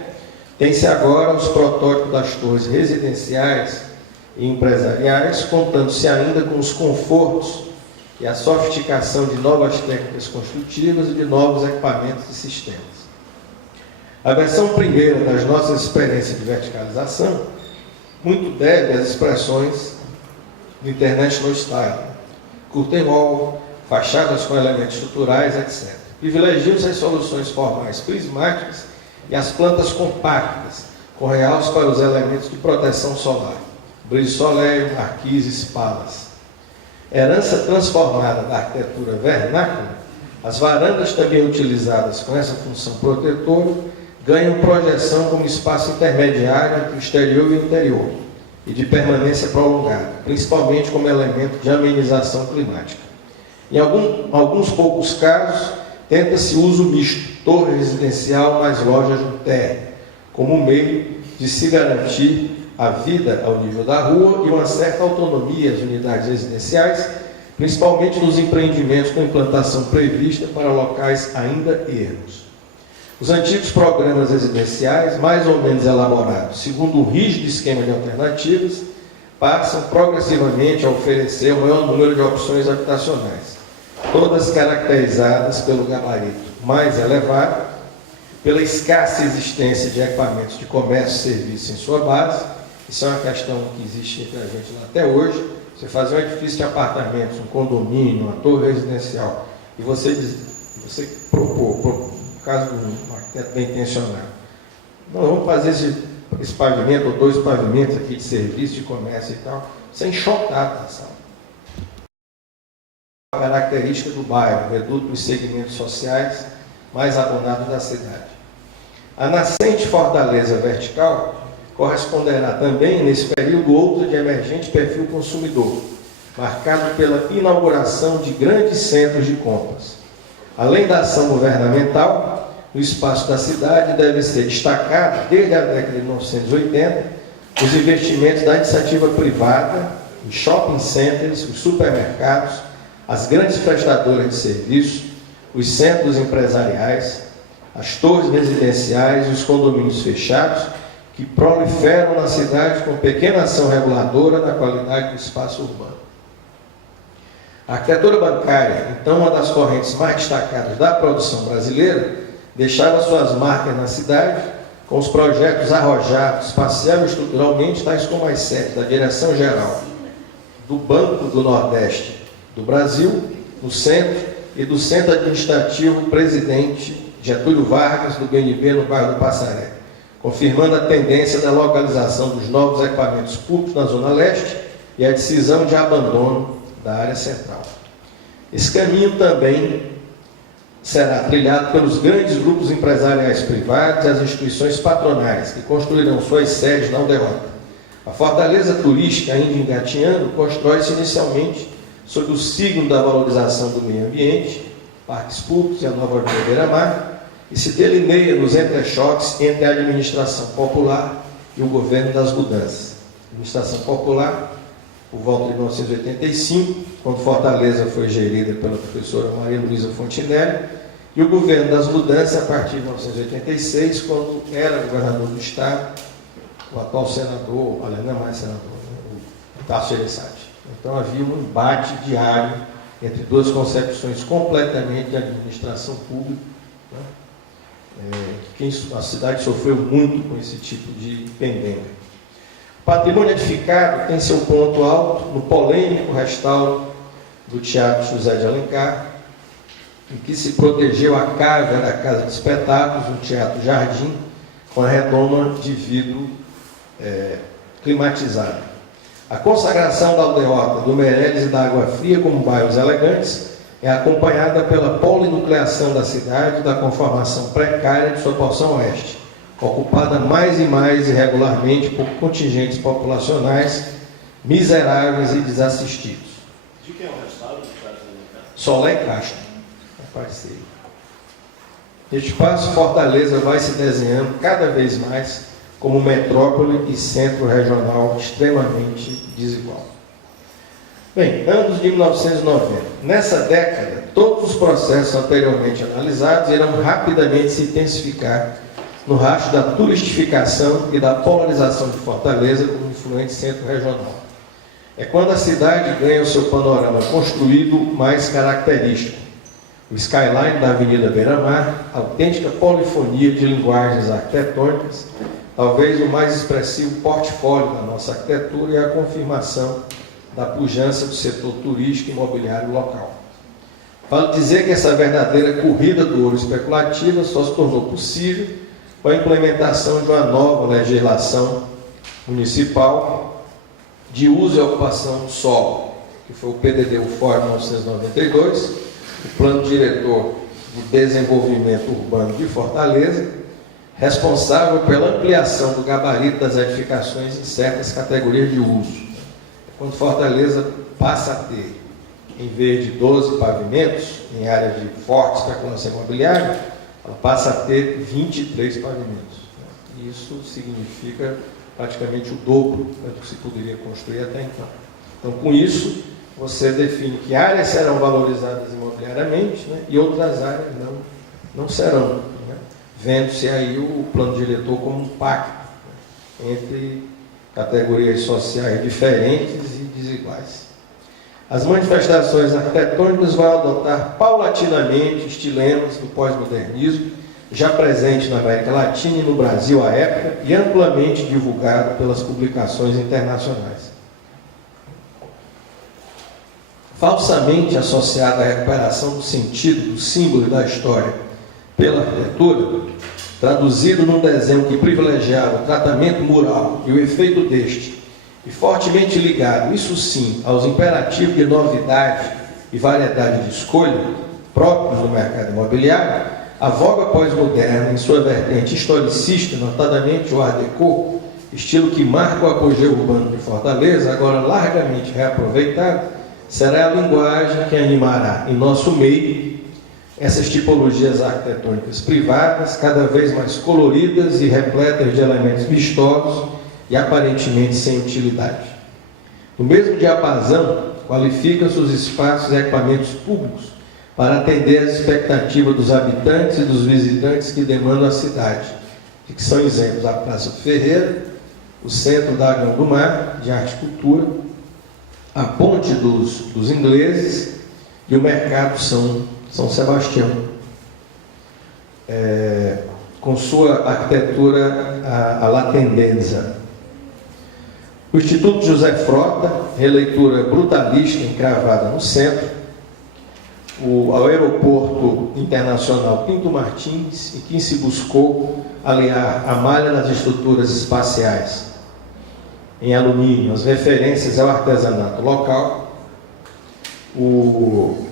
tem-se agora os protótipos das torres residenciais e empresariais, contando-se ainda com os confortos e a sofisticação de novas técnicas construtivas e de novos equipamentos e sistemas. A versão primeira das nossas experiências de verticalização muito deve às expressões do International Style, curtain wall, fachadas com elementos estruturais, etc. Privilegiam-se as soluções formais prismáticas e as plantas compactas, com realce para os elementos de proteção solar, brise soleil, marquises, palas. Herança transformada da arquitetura vernácula, as varandas também utilizadas com essa função protetora ganham projeção como espaço intermediário entre o exterior e o interior e de permanência prolongada, principalmente como elemento de amenização climática. Em alguns poucos casos, tenta-se uso misto, torre residencial mais lojas no térreo, como meio de se garantir a vida ao nível da rua e uma certa autonomia às unidades residenciais, principalmente nos empreendimentos com implantação prevista para locais ainda ermos. Os antigos programas residenciais, mais ou menos elaborados segundo um rígido esquema de alternativas, passam progressivamente a oferecer o maior número de opções habitacionais, todas caracterizadas pelo gabarito mais elevado, pela escassa existência de equipamentos de comércio e serviço em sua base. Isso é uma questão que existe entre a gente lá até hoje. Você fazer um edifício de apartamentos, um condomínio, uma torre residencial, e você propor, no caso de um arquiteto bem intencionado, nós vamos fazer esse pavimento, ou 2 pavimentos aqui de serviço, de comércio e tal, sem chocar a sala. A característica do bairro, reduto dos segmentos sociais mais abonados da cidade. A nascente fortaleza vertical corresponderá também, nesse período, outro de emergente perfil consumidor, marcado pela inauguração de grandes centros de compras. Além da ação governamental, no espaço da cidade deve ser destacado, desde a década de 1980, os investimentos da iniciativa privada, os shopping centers, os supermercados, as grandes prestadoras de serviços, os centros empresariais, as torres residenciais e os condomínios fechados, que proliferam na cidade com pequena ação reguladora da qualidade do espaço urbano. A arquitetura bancária, então uma das correntes mais destacadas da produção brasileira, deixava suas marcas na cidade com os projetos arrojados, espacial e estruturalmente, tais como as sedes da Direção-Geral do Banco do Nordeste do Brasil, no centro, e do Centro Administrativo Presidente Getúlio Vargas, do BNB, no bairro do Passaré, confirmando a tendência da localização dos novos equipamentos públicos na Zona Leste e a decisão de abandono da área central. Esse caminho também será trilhado pelos grandes grupos empresariais privados e as instituições patronais, que construirão suas sedes na Aldeota. A fortaleza turística, ainda engatinhando, constrói-se inicialmente sob o signo da valorização do meio ambiente, parques públicos e a nova Avenida Beira-Mar, e se delineia nos entrechoques entre a administração popular e o governo das mudanças. A administração popular, por volta de 1985, quando Fortaleza foi gerida pela professora Maria Luísa Fontinelli, e o governo das mudanças a partir de 1986, quando era governador do Estado, o atual senador, olha, não é mais senador, né, o Tasso Gereissati. Então havia um embate diário entre duas concepções completamente de administração pública. Né? A cidade sofreu muito com esse tipo de pendenga. O patrimônio edificado tem seu ponto alto no polêmico restauro do Teatro José de Alencar, em que se protegeu a cávea da Casa de Espetáculos, no Teatro Jardim, com a redoma de vidro climatizado. A consagração da Aldeota, do Meireles e da Água Fria como bairros elegantes é acompanhada pela polinucleação da cidade e da conformação precária de sua porção oeste, ocupada mais e mais irregularmente por contingentes populacionais miseráveis e desassistidos. De quem é o restauro do Estado de Solé e Castro, parceiro. Neste espaço, Fortaleza vai se desenhando cada vez mais como metrópole e centro regional extremamente desigual. Bem, anos de 1990. Nessa década, todos os processos anteriormente analisados irão rapidamente se intensificar no rastro da turistificação e da polarização de Fortaleza como influente centro regional. É quando a cidade ganha o seu panorama construído mais característico. O skyline da Avenida Beira-Mar, autêntica polifonia de linguagens arquitetônicas, talvez o mais expressivo portfólio da nossa arquitetura e a confirmação da pujança do setor turístico e imobiliário local. Vale dizer que essa verdadeira corrida do ouro especulativa só se tornou possível com a implementação de uma nova legislação municipal de uso e ocupação do solo, que foi o PDD-UFOR 1992, o Plano Diretor de Desenvolvimento Urbano de Fortaleza, responsável pela ampliação do gabarito das edificações em certas categorias de uso. Quando Fortaleza passa a ter, em vez de 12 pavimentos, em áreas de forte especulação imobiliária, ela passa a ter 23 pavimentos. Isso significa praticamente o dobro do que se poderia construir até então. Então, com isso, você define que áreas serão valorizadas imobiliariamente, né, e outras áreas não serão, né, vendo-se aí o plano diretor como um pacto, né, entre categorias sociais diferentes e desiguais. As manifestações arquitetônicas vão adotar paulatinamente estilemas do pós-modernismo, já presente na América Latina e no Brasil à época e amplamente divulgado pelas publicações internacionais. Falsamente associada à recuperação do sentido, do símbolo e da história pela arquitetura, traduzido num desenho que privilegiava o tratamento mural e o efeito deste, e fortemente ligado, isso sim, aos imperativos de novidade e variedade de escolha próprios do mercado imobiliário, a voga pós-moderna, em sua vertente historicista, notadamente o Art Deco, estilo que marca o apogeu urbano de Fortaleza, agora largamente reaproveitado, será a linguagem que animará em nosso meio essas tipologias arquitetônicas privadas, cada vez mais coloridas e repletas de elementos vistosos e aparentemente sem utilidade. No mesmo diapasão, qualificam-se os espaços e equipamentos públicos para atender às expectativas dos habitantes e dos visitantes que demandam a cidade, de que são exemplos a Praça do Ferreira, o Centro da Agão do Mar, de Arte e Cultura, a Ponte dos Ingleses e o Mercado São Sebastião, com sua arquitetura a la tendenza. O Instituto José Frota, releitura brutalista encravada no centro, o Aeroporto Internacional Pinto Martins, em que se buscou aliar a malha das estruturas espaciais em alumínio, as referências ao artesanato local, o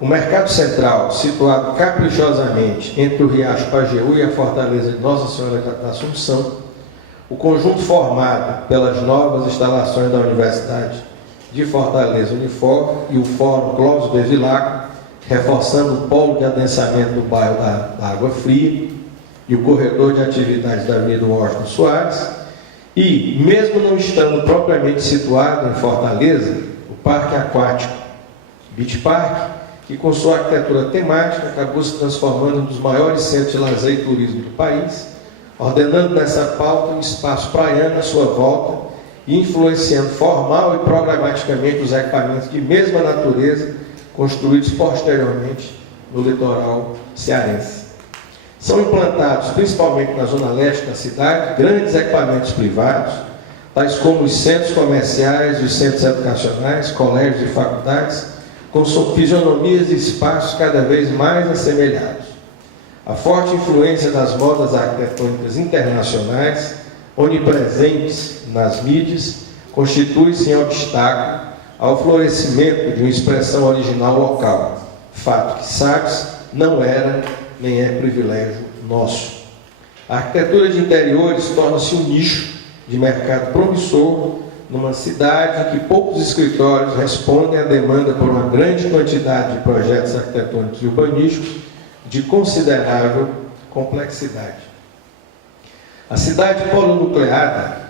Mercado Central, situado caprichosamente entre o Riacho Pajeú e a Fortaleza de Nossa Senhora da Assunção, o conjunto formado pelas novas instalações da Universidade de Fortaleza Unifor e o Fórum Clóvis Bevilacqua, reforçando o polo de adensamento do bairro da Água Fria e o corredor de atividades da Avenida Washington Soares, e, mesmo não estando propriamente situado em Fortaleza, o Parque Aquático Beach Park, que com sua arquitetura temática acabou se transformando em um dos maiores centros de lazer e turismo do país, ordenando nessa pauta um espaço praiano à sua volta e influenciando formal e programaticamente os equipamentos de mesma natureza construídos posteriormente no litoral cearense. São implantados, principalmente na zona leste da cidade, grandes equipamentos privados, tais como os centros comerciais, os centros educacionais, colégios e faculdades, com fisionomias e espaços cada vez mais assemelhados. A forte influência das modas arquitetônicas internacionais, onipresentes nas mídias, constitui-se em obstáculo ao florescimento de uma expressão original local, fato que, sabes, não era nem é privilégio nosso. A arquitetura de interiores torna-se um nicho de mercado promissor numa cidade em que poucos escritórios respondem à demanda por uma grande quantidade de projetos arquitetônicos e urbanísticos de considerável complexidade. A cidade polonucleada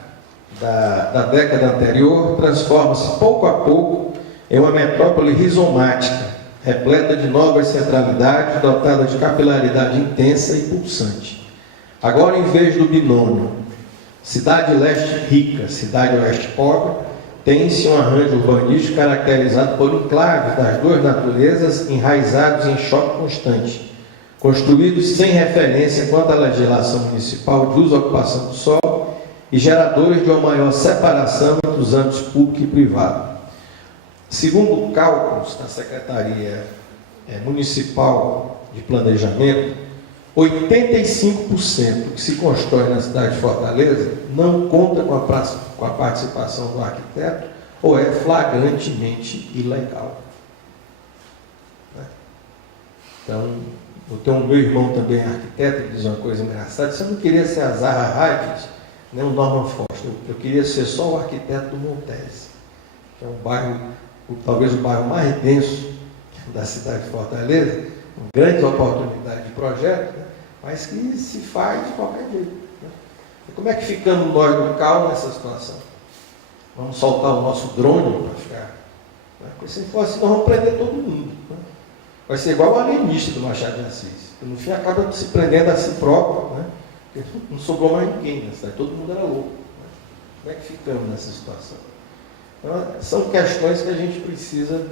da década anterior transforma-se pouco a pouco em uma metrópole rizomática, repleta de novas centralidades, dotada de capilaridade intensa e pulsante. Agora, em vez do binômio cidade leste rica, cidade oeste pobre, tem-se um arranjo urbanístico caracterizado por enclaves das duas naturezas enraizados em choque constante, construídos sem referência quanto à legislação municipal de uso e ocupação do solo e geradores de uma maior separação entre os âmbitos público e privado. Segundo cálculos da Secretaria Municipal de Planejamento, 85% que se constrói na cidade de Fortaleza não conta com a participação do arquiteto ou é flagrantemente ilegal. Então, eu tenho meu irmão também arquiteto, ele diz uma coisa engraçada: você não queria ser a Zaha Hadid, nem o Norman Foster, eu queria ser só o arquiteto do Montese, que é um bairro, talvez o bairro mais denso da cidade de Fortaleza, com grandes oportunidades de projeto, né? Mas que se faz de qualquer jeito. Né? E como é que ficamos nós no CAL nessa situação? Vamos soltar o nosso drone para ficar? Né? Porque se for assim, nós vamos prender todo mundo. Né? Vai ser igual o alienista do Machado de Assis, que no fim acaba se prendendo a si próprio, né? Porque não sobrou mais ninguém na cidade, todo mundo era louco. Né? Como é que ficamos nessa situação? Então, são questões que a gente precisa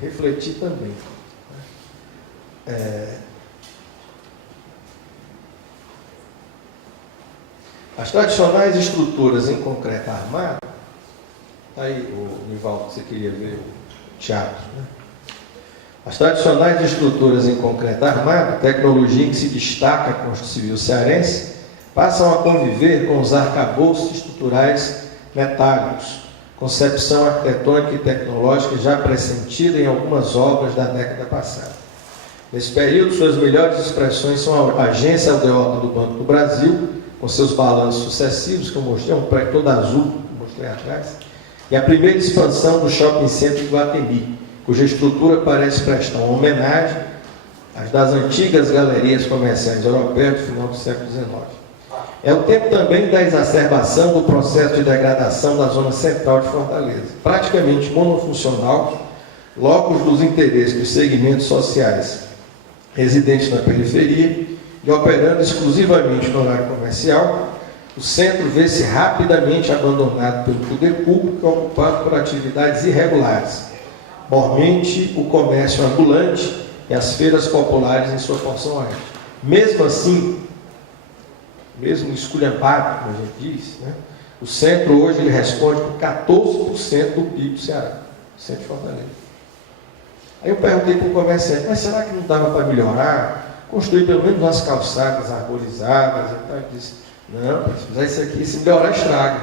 refletir também. As tradicionais estruturas em concreto armado, aí o Nivaldo, você queria ver o teatro, né? As tradicionais estruturas em concreto armado, tecnologia em que se destaca a construção civil cearense, passam a conviver com os arcabouços estruturais metálicos, concepção arquitetônica e tecnológica já pressentida em algumas obras da década passada. Nesse período, suas melhores expressões são a Agência Aldeota do Banco do Brasil, com seus balanços sucessivos, que eu mostrei, um prédio todo azul, que eu mostrei atrás, e a primeira expansão do Shopping Center de Guatemi, cuja estrutura parece prestar uma homenagem às das antigas galerias comerciais europeias do final do século XIX. É o tempo também da exacerbação do processo de degradação da zona central de Fortaleza, praticamente monofuncional, locus dos interesses dos segmentos sociais residentes na periferia e operando exclusivamente no horário comercial. O centro vê-se rapidamente abandonado pelo poder público e ocupado por atividades irregulares, mormente o comércio ambulante e as feiras populares em sua porção aérea. Mesmo assim, mesmo esculhambado, como a gente diz, né, o centro hoje ele responde por 14% do PIB do Ceará, o centro de Fortaleza. Aí eu perguntei para o comerciante, mas será que não dava para melhorar? Construir pelo menos umas calçadas arborizadas e tal. Ele disse, não, para fizer isso aqui, se melhorar, estraga.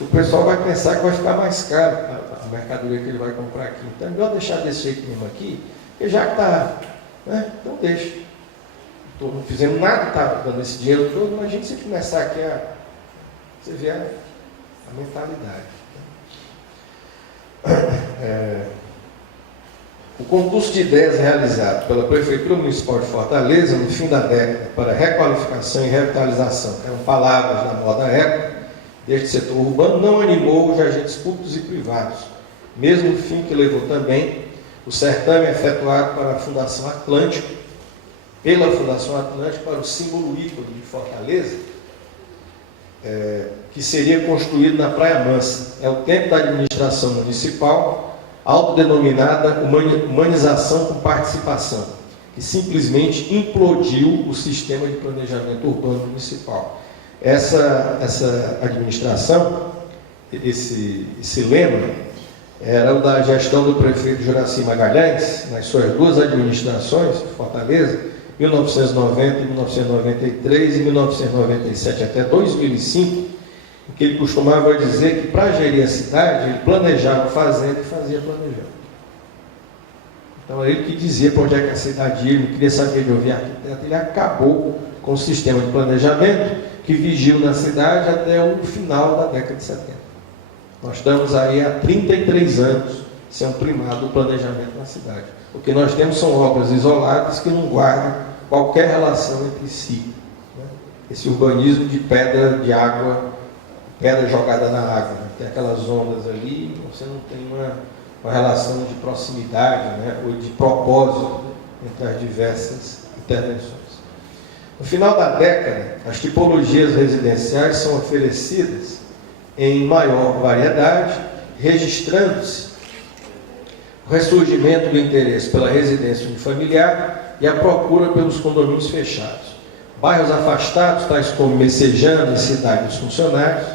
O pessoal vai pensar que vai ficar mais caro a mercadoria que ele vai comprar aqui. Então é melhor deixar desse jeito mesmo aqui, porque já que está, né, então deixa. Não fizemos nada, está dando esse dinheiro todo, imagina se começar aqui você vê a mentalidade. O concurso de ideias realizado pela Prefeitura Municipal de Fortaleza no fim da década para requalificação e revitalização, eram palavras da moda época, deste setor urbano, não animou os agentes públicos e privados, mesmo fim que levou também o certame efetuado para a Fundação Atlântico, pela Fundação Atlântico, para o símbolo ícone de Fortaleza, que seria construído na Praia Mansa. É o tempo da administração municipal, autodenominada humanização com participação, que simplesmente implodiu o sistema de planejamento urbano municipal. Essa administração, esse lema, era o da gestão do prefeito Juraci Magalhães, nas suas duas administrações de Fortaleza, 1990 e 1993 e 1997 até 2005, em que ele costumava dizer que para gerir a cidade, ele planejava fazendo e fazia planejando. Então ele que dizia para onde é que a cidade ia, ele não queria saber de ouvir arquiteto, ele acabou com o sistema de planejamento que vigiu na cidade até o final da década de 70. Nós estamos aí há 33 anos sem um primado do planejamento na cidade. O que nós temos são obras isoladas que não guardam qualquer relação entre si. Né? Esse urbanismo de pedra de água, pedra jogada na água, né? Tem aquelas ondas ali, você não tem uma relação de proximidade, né? Ou de propósito entre as diversas intervenções. No final da década, as tipologias residenciais são oferecidas em maior variedade, registrando-se o ressurgimento do interesse pela residência unifamiliar e a procura pelos condomínios fechados. Bairros afastados, tais como Messejana e Cidade dos Funcionários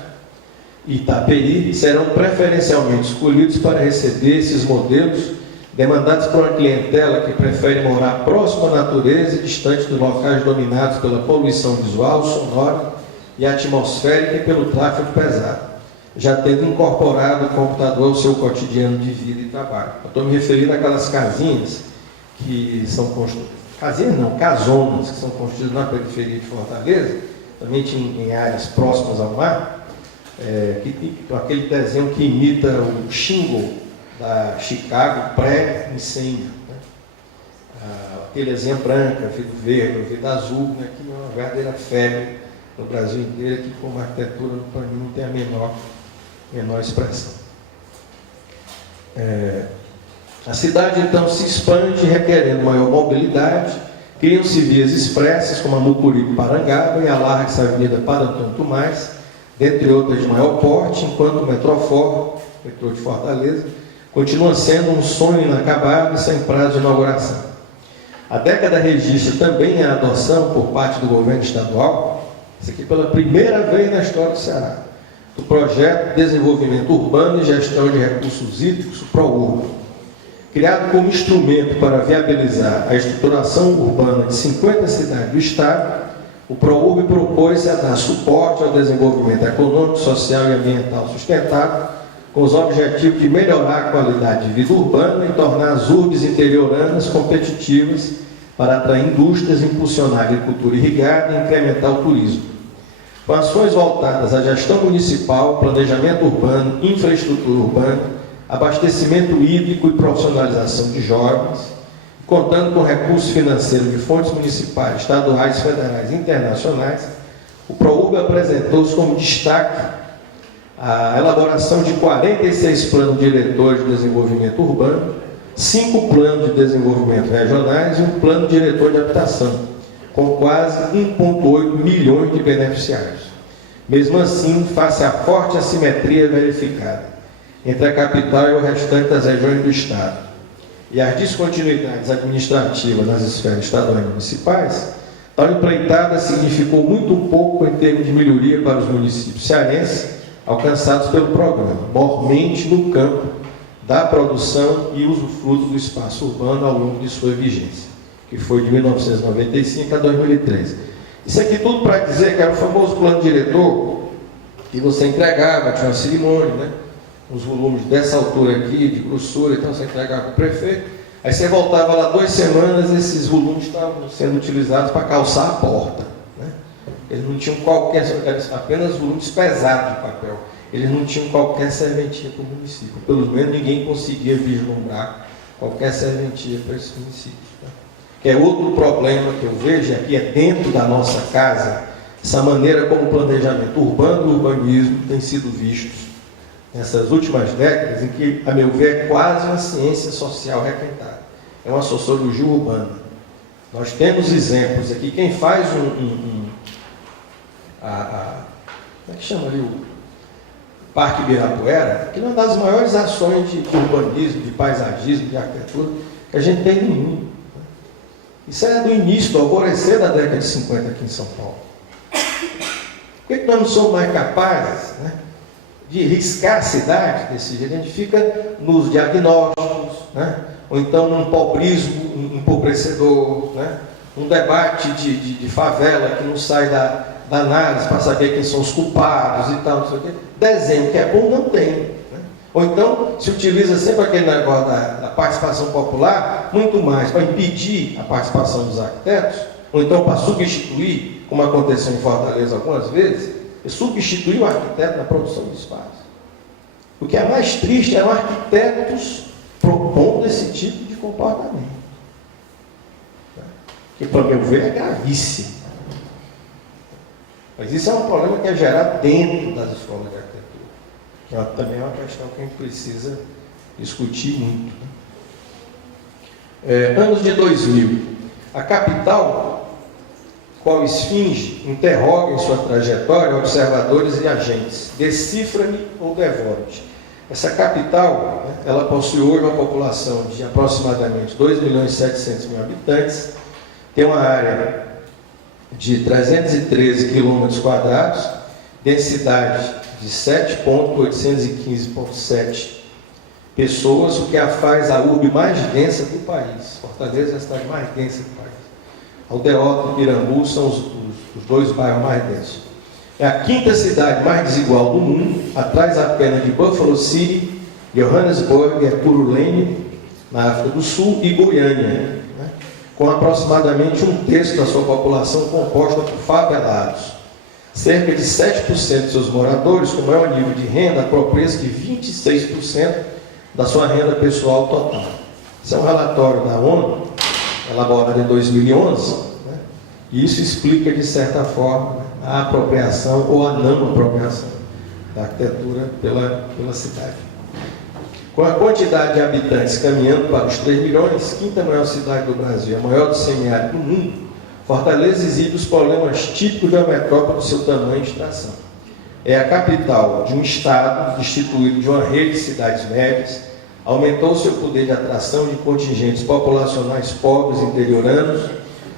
e Itaperi, serão preferencialmente escolhidos para receber esses modelos demandados por uma clientela que prefere morar próximo à natureza e distante dos locais dominados pela poluição visual, sonora e atmosférica e pelo tráfego pesado, já tendo incorporado o computador ao seu cotidiano de vida e trabalho. Eu estou me referindo àquelas casinhas que são construídas, casinhas não, casonas, que são construídas na periferia de Fortaleza, somente em áreas próximas ao mar, aquele desenho que imita o shingle da Chicago pré-incêndio. Né? Aquelezinha branca, vidro verde, vidro azul, né? Que é uma verdadeira febre no Brasil inteiro, que como arquitetura, para mim, não tem a menor expressão. A cidade, então, se expande, requerendo maior mobilidade, criam-se vias expressas, como a Mucuripe-Parangaba, e alarga-se a Avenida Padre Tomás, dentre outras de maior porte, enquanto o Metrofor, metrô de Fortaleza, continua sendo um sonho inacabado e sem prazo de inauguração. A década registra também a adoção, por parte do governo estadual, isso aqui pela primeira vez na história do Ceará, do projeto de desenvolvimento urbano e gestão de recursos hídricos, o PROURBA. Criado como instrumento para viabilizar a estruturação urbana de 50 cidades do Estado, o PROURBA propôs-se a dar suporte ao desenvolvimento econômico, social e ambiental sustentável, com os objetivos de melhorar a qualidade de vida urbana e tornar as urbes interioranas competitivas para atrair indústrias, impulsionar a agricultura irrigada e incrementar o turismo. Com ações voltadas à gestão municipal, planejamento urbano, infraestrutura urbana, abastecimento hídrico e profissionalização de jovens, contando com recursos financeiros de fontes municipais, estaduais, federais e internacionais, o PROURBA apresentou-se como destaque a elaboração de 46 planos diretores de desenvolvimento urbano, 5 planos de desenvolvimento regionais e um plano diretor de habitação, com quase 1,8 milhões de beneficiários. Mesmo assim, face à forte assimetria verificada entre a capital e o restante das regiões do Estado, e as descontinuidades administrativas nas esferas estaduais e municipais, tal empreitada significou muito pouco em termos de melhoria para os municípios cearenses alcançados pelo programa, mormente no campo da produção e usufruto do espaço urbano ao longo de sua vigência, que foi de 1995 a 2013. Isso aqui tudo para dizer que era o famoso plano diretor que você entregava, tinha uma cerimônia, né? Uns volumes dessa altura aqui, de grossura, então você entregava para o prefeito, aí você voltava lá 2 semanas, esses volumes estavam sendo utilizados para calçar a porta. Né? Eles não tinham qualquer, apenas volumes pesados de papel, eles não tinham qualquer serventia para o município, pelo menos ninguém conseguia vislumbrar qualquer serventia para esses municípios. Né? Que é outro problema que eu vejo, aqui é dentro da nossa casa, essa maneira como o planejamento urbano e o urbanismo tem sido vistos nessas últimas décadas, em que, a meu ver, é quase uma ciência social requentada. É uma sociologia urbana. Nós temos exemplos aqui. Quem faz como é que chama ali o Parque Ibirapuera, que é uma das maiores ações de urbanismo, de paisagismo, de arquitetura que a gente tem no mundo. Isso é do início, do alvorecer da década de 50 aqui em São Paulo. Por que nós não somos mais capazes, né, de riscar a cidade desse jeito? A gente fica nos diagnósticos, né? Ou então num pobrismo empobrecedor, né? Um debate de favela que não sai da análise para saber quem são os culpados e tal, não sei o quê. Desenho que é bom não tem. Né? Ou então se utiliza sempre aquele negócio da participação popular, muito mais para impedir a participação dos arquitetos, ou então para substituir, como aconteceu em Fortaleza algumas vezes, substituir o arquiteto na produção do espaço. O que é mais triste é os arquitetos propondo esse tipo de comportamento. Que, para meu ver, é gravíssimo. Mas isso é um problema que é gerado dentro das escolas de arquitetura. Que também é uma questão que a gente precisa discutir muito. Anos de 2000. A capital, qual esfinge, interroga em sua trajetória observadores e agentes. Decifra-me ou devora-te. Essa capital, né, ela possui hoje uma população de aproximadamente 2.700.000 habitantes, tem uma área de 313 km², densidade de 7.815,7 pessoas, o que a faz a urbe mais densa do país. Fortaleza é a cidade mais densa do país. Aldeota e Pirambu são os dois bairros mais densos. É a quinta cidade mais desigual do mundo, atrás apenas de Buffalo City, Johannesburg, Ekurhuleni, na África do Sul, e Goiânia, né? Com aproximadamente 1/3 da sua população composta por favelados. Cerca de 7% de seus moradores com maior nível de renda apropria-se de 26% da sua renda pessoal total. Isso é um relatório da ONU, elaborado em 2011, né? E isso explica, de certa forma, a apropriação ou a não apropriação da arquitetura pela cidade. Com a quantidade de habitantes caminhando para os 3 milhões, quinta maior cidade do Brasil, a maior do semiárido do mundo, Fortaleza exibe os problemas típicos de uma metrópole do seu tamanho e extração. É a capital de um estado destituído de uma rede de cidades médias, aumentou seu poder de atração de contingentes populacionais pobres interioranos,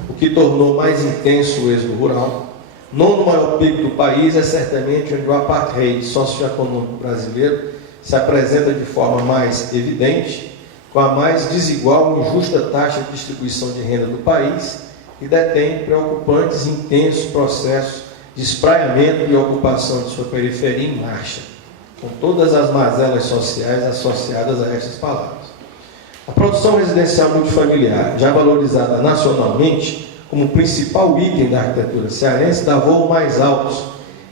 o que tornou mais intenso o êxodo rural. Nono maior PIB do país é certamente onde o apartheid socioeconômico brasileiro se apresenta de forma mais evidente, com a mais desigual e injusta taxa de distribuição de renda do país, e detém preocupantes e intensos processos de espraiamento e ocupação de sua periferia em marcha, com todas as mazelas sociais associadas a estas palavras. A produção residencial multifamiliar, já valorizada nacionalmente como principal item da arquitetura cearense, dá voos mais altos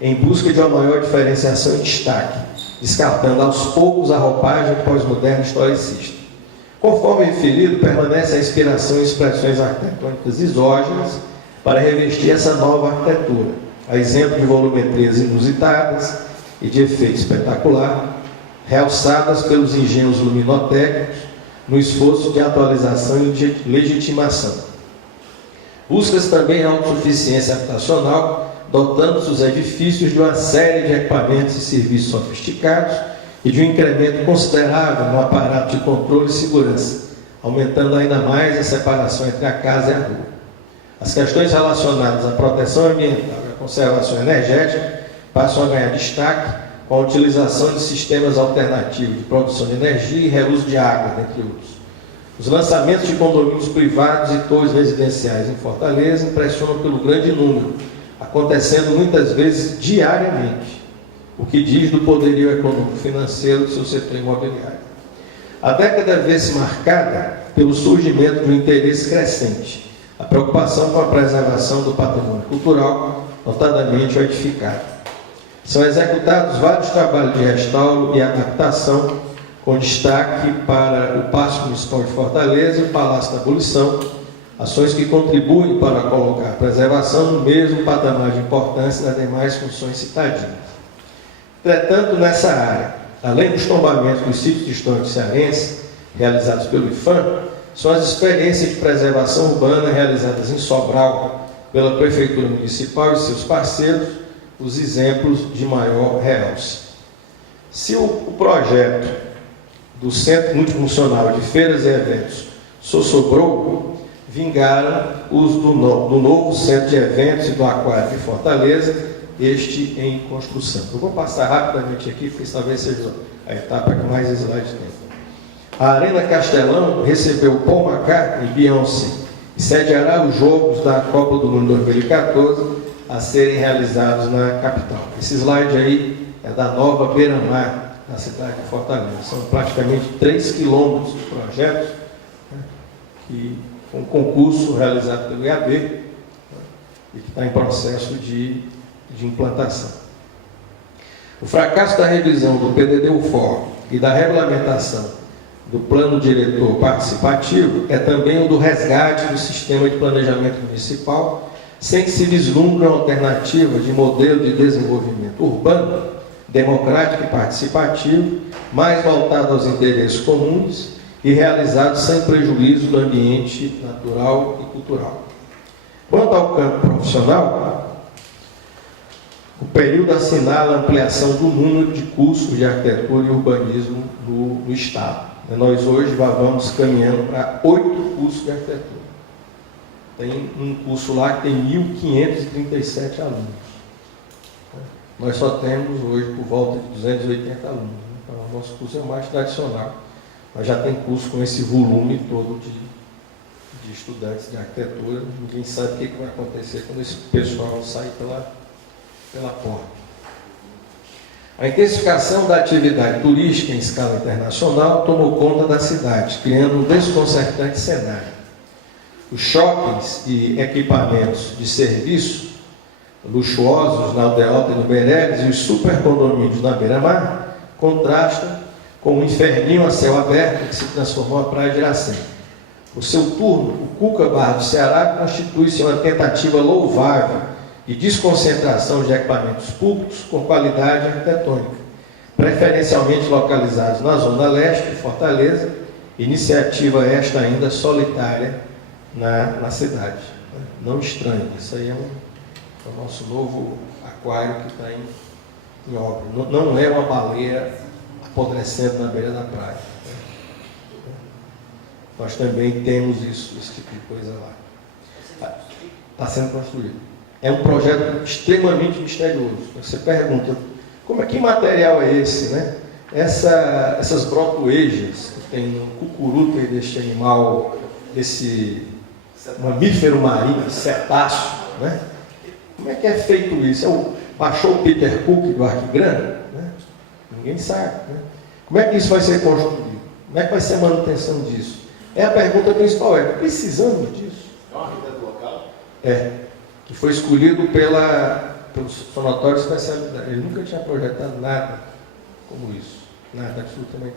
em busca de uma maior diferenciação e destaque, descartando aos poucos a roupagem pós-moderna historicista. Conforme referido, permanece a inspiração em expressões arquitetônicas exógenas para revestir essa nova arquitetura, a exemplo de volumetrias inusitadas e de efeito espetacular, realçadas pelos engenhos luminotécnicos no esforço de atualização e de legitimação. Busca-se também a autossuficiência habitacional, dotando-se os edifícios de uma série de equipamentos e serviços sofisticados e de um incremento considerável no aparato de controle e segurança, aumentando ainda mais a separação entre a casa e a rua. As questões relacionadas à proteção ambiental e à conservação energética passam a ganhar destaque com a utilização de sistemas alternativos de produção de energia e reuso de água, dentre outros. Os lançamentos de condomínios privados e torres residenciais em Fortaleza impressionam pelo grande número, acontecendo muitas vezes diariamente, o que diz do poderio econômico-financeiro do seu setor imobiliário. A década vê-se marcada pelo surgimento de um interesse crescente, a preocupação com a preservação do patrimônio cultural, notadamente o edificado. São executados vários trabalhos de restauro e adaptação, com destaque para o Paço Municipal de Fortaleza e o Palácio da Abolição, ações que contribuem para colocar a preservação no mesmo patamar de importância das demais funções citadinas. Entretanto, nessa área, além dos tombamentos dos sítios históricos cearenses, realizados pelo IPHAN, são as experiências de preservação urbana realizadas em Sobral, pela Prefeitura Municipal e seus parceiros, os exemplos de maior realce. Se o projeto do Centro Multifuncional de Feiras e Eventos sobrou, vingaram os do novo Centro de Eventos e do Aquário de Fortaleza, este em construção. Eu vou passar rapidamente aqui, porque talvez seja a etapa que mais slides tem. A Arena Castelão recebeu Paul McCartney e Beyoncé e sediará os Jogos da Copa do Mundo 2014 a serem realizados na capital. Esse slide aí é da nova beira-mar da cidade de Fortaleza. São praticamente 3 quilômetros de projetos, né, que foi um concurso realizado pelo IAB, né, e que está em processo de implantação. O fracasso da revisão do PDD-UFOR e da regulamentação do plano diretor participativo é também o do resgate do sistema de planejamento municipal, sem que se vislumbre uma alternativa de modelo de desenvolvimento urbano, democrático e participativo, mais voltado aos interesses comuns e realizado sem prejuízo do ambiente natural e cultural. Quanto ao campo profissional, o período assinala a ampliação do número de cursos de arquitetura e urbanismo no Estado. Nós hoje vamos caminhando para 8 cursos de arquitetura. Tem um curso lá que tem 1.537 alunos. Nós só temos hoje por volta de 280 alunos. Então, o nosso curso é mais tradicional. Mas já tem curso com esse volume todo de estudantes de arquitetura. Ninguém sabe o que vai acontecer quando esse pessoal sair pela porta. A intensificação da atividade turística em escala internacional tomou conta da cidade, criando um desconcertante cenário. Os shoppings e equipamentos de serviço luxuosos na Aldeota e no Meireles e os supercondomínios na beira-mar contrastam com o inferninho a céu aberto que se transformou a Praia de Iracema. O seu turno, o Cuca Barra do Ceará, constitui-se uma tentativa louvável de desconcentração de equipamentos públicos com qualidade arquitetônica, preferencialmente localizados na Zona Leste de Fortaleza, iniciativa esta ainda solitária na cidade. Não estranho, isso aí é o nosso novo aquário que está em obra. Não é uma baleia apodrecendo na beira da praia. Nós também temos esse tipo de coisa lá. Está sendo construído. É um projeto extremamente misterioso. Você pergunta, que material é esse, né? Essas brotoejas que tem no cucuruto deste animal, desse mamífero marinho, cetáceo, né? Como é que é feito isso? Baixou o Peter Cook do Arquigrana? Né? Ninguém sabe. Né? Como é que isso vai ser construído? Como é que vai ser a manutenção disso? É a pergunta principal, precisamos disso? É um arquiteto local? Que foi escolhido pelo sonatório de especialidade. Ele nunca tinha projetado nada como isso. Nada, absolutamente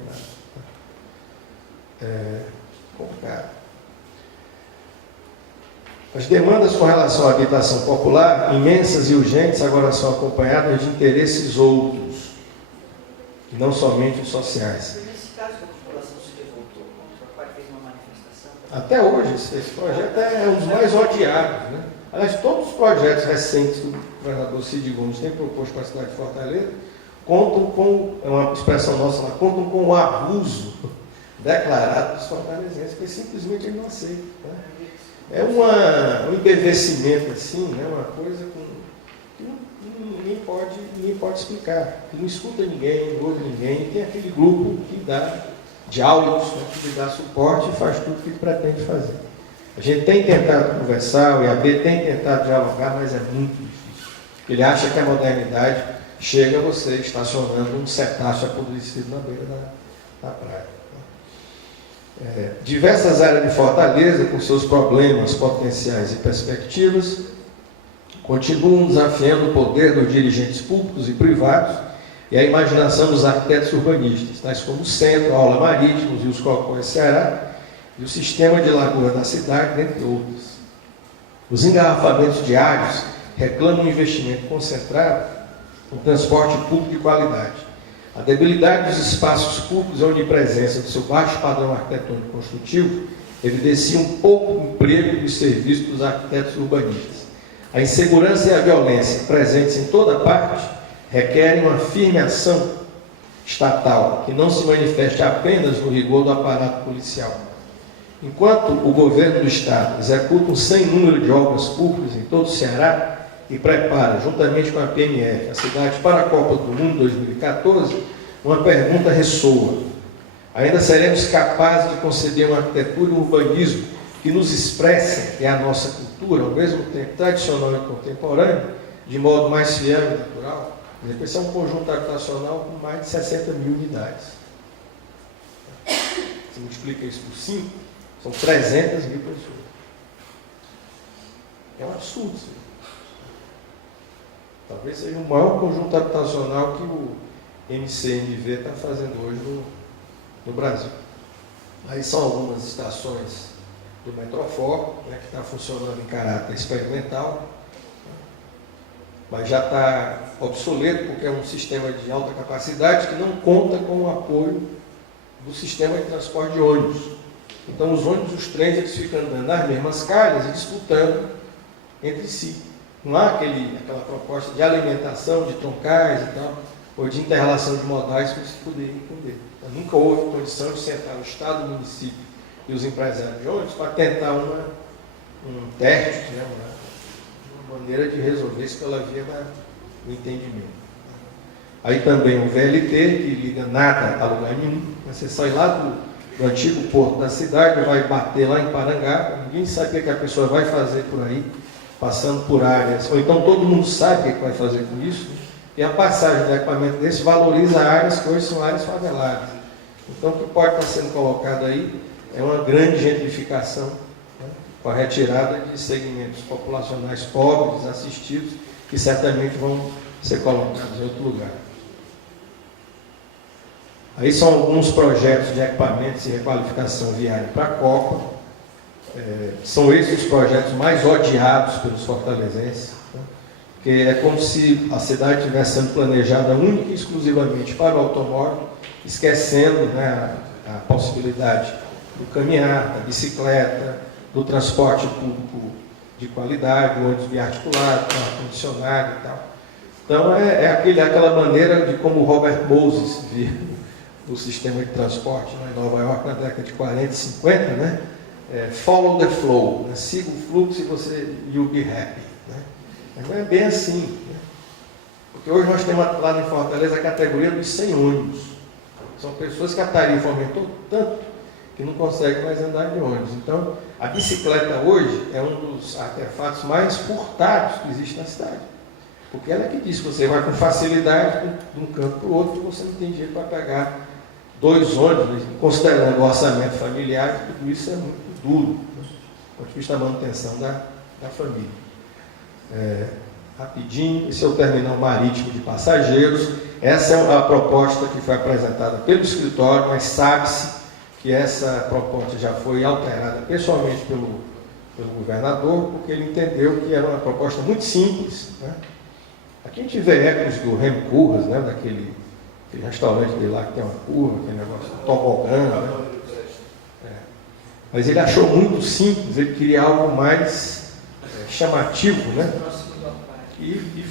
nada. Complicado. As demandas com relação à habitação popular, imensas e urgentes, agora são acompanhadas de interesses outros, e não somente os sociais. Nesse caso, a população se revoltou contra o pai fez uma manifestação. Até hoje, esse projeto é um dos mais odiados, né? Aliás, todos os projetos recentes que o governador Cid Gomes tem proposto para a cidade de Fortaleza contam com, é uma expressão nossa, contam com o abuso declarado dos fortalezenses, que simplesmente ele não aceita. Né? É um embevecimento assim, né? Uma coisa que ninguém pode explicar, que não escuta ninguém, não ouve ninguém, e tem aquele grupo que dá diálogos, né? Que lhe dá suporte e faz tudo o que ele pretende fazer. A gente tem tentado conversar, o IAB tem tentado dialogar, mas é muito difícil. Ele acha que a modernidade chega a você estacionando um cetáceo apodrecido na beira da praia. Diversas áreas de Fortaleza, com seus problemas potenciais e perspectivas, continuam desafiando o poder dos dirigentes públicos e privados e a imaginação dos arquitetos urbanistas, tais como o Centro, a Aula Marítima, os rios Cocó e Ceará, e o sistema de lagoa da cidade, dentre outros. Os engarrafamentos diários reclamam um investimento concentrado no transporte público de qualidade. A debilidade dos espaços públicos e a onipresença do seu baixo padrão arquitetônico construtivo evidencia um pouco emprego dos serviços dos arquitetos urbanistas. A insegurança e a violência presentes em toda parte requerem uma firme ação estatal que não se manifeste apenas no rigor do aparato policial. Enquanto o governo do Estado executa um sem número de obras públicas em todo o Ceará e prepara, juntamente com a PMF, a cidade para a Copa do Mundo 2014, uma pergunta ressoa. Ainda seremos capazes de conceber uma arquitetura e um urbanismo que nos expressem, que é a nossa cultura? arquitetura, ao mesmo tempo tradicional e contemporâneo, de modo mais fiel e natural. Esse é um conjunto habitacional com mais de 60 mil unidades. Você multiplica isso por 5, são 300 mil pessoas. É um absurdo. Isso. Talvez seja o maior conjunto habitacional que o MCMV está fazendo hoje no Brasil. Aí são algumas estações do Metrofor, né, que está funcionando em caráter experimental, mas já está obsoleto porque é um sistema de alta capacidade que não conta com o apoio do sistema de transporte de ônibus. Então os ônibus, os trens, eles ficam andando nas mesmas calhas e disputando entre si. Não há aquela proposta de alimentação de troncais e tal, ou de interrelação de modais que você poderia entender. Então, nunca houve condição de sentar o Estado, o município e os empresários de ônibus para tentar um teste, né, uma maneira de resolver isso pela via do entendimento. Aí também o VLT, que liga nada a lugar nenhum. Você sai lá do antigo porto da cidade, vai bater lá em Parangaba, ninguém sabe o que a pessoa vai fazer por aí, passando por áreas, ou então todo mundo sabe o que vai fazer com isso, e a passagem do equipamento desse valoriza áreas que hoje são áreas faveladas. Então o que pode estar sendo colocado aí é uma grande gentrificação, né, com a retirada de segmentos populacionais pobres, assistidos, que certamente vão ser colocados em outro lugar. Aí são alguns projetos de equipamentos e requalificação viária para a Copa. São esses os projetos mais odiados pelos fortalezenses, né? Porque é como se a cidade estivesse sendo planejada única e exclusivamente para o automóvel, esquecendo, né, a possibilidade do caminhar, da bicicleta, do transporte público de qualidade, do ônibus biarticulado, com ar-condicionado e tal. Então aquela maneira de como o Robert Moses via o sistema de transporte, né, em Nova York na década de 40 e 50, né? Follow the flow, né? Siga o fluxo e você you'll be happy. Né? Mas não é bem assim. Né? Porque hoje nós temos lá em Fortaleza a categoria dos sem ônibus. São pessoas que a tarifa aumentou tanto que não conseguem mais andar de ônibus. Então, a bicicleta hoje é um dos artefatos mais furtados que existe na cidade. Porque ela é que diz que você vai com facilidade de um canto para o outro e você não tem dinheiro para pagar 2 ônibus, considerando o orçamento familiar, tudo isso é muito duro, né, do ponto de vista da manutenção da família. Rapidinho, esse é o terminal marítimo de passageiros. Essa é a proposta que foi apresentada pelo escritório, mas sabe-se que essa proposta já foi alterada pessoalmente pelo governador, porque ele entendeu que era uma proposta muito simples. Né? Aqui a gente vê ecos do Remo Curras, né, daquele restaurante dele lá que tem uma curva, aquele negócio, tobogã, né? Mas ele achou muito simples, ele queria algo mais chamativo, né? E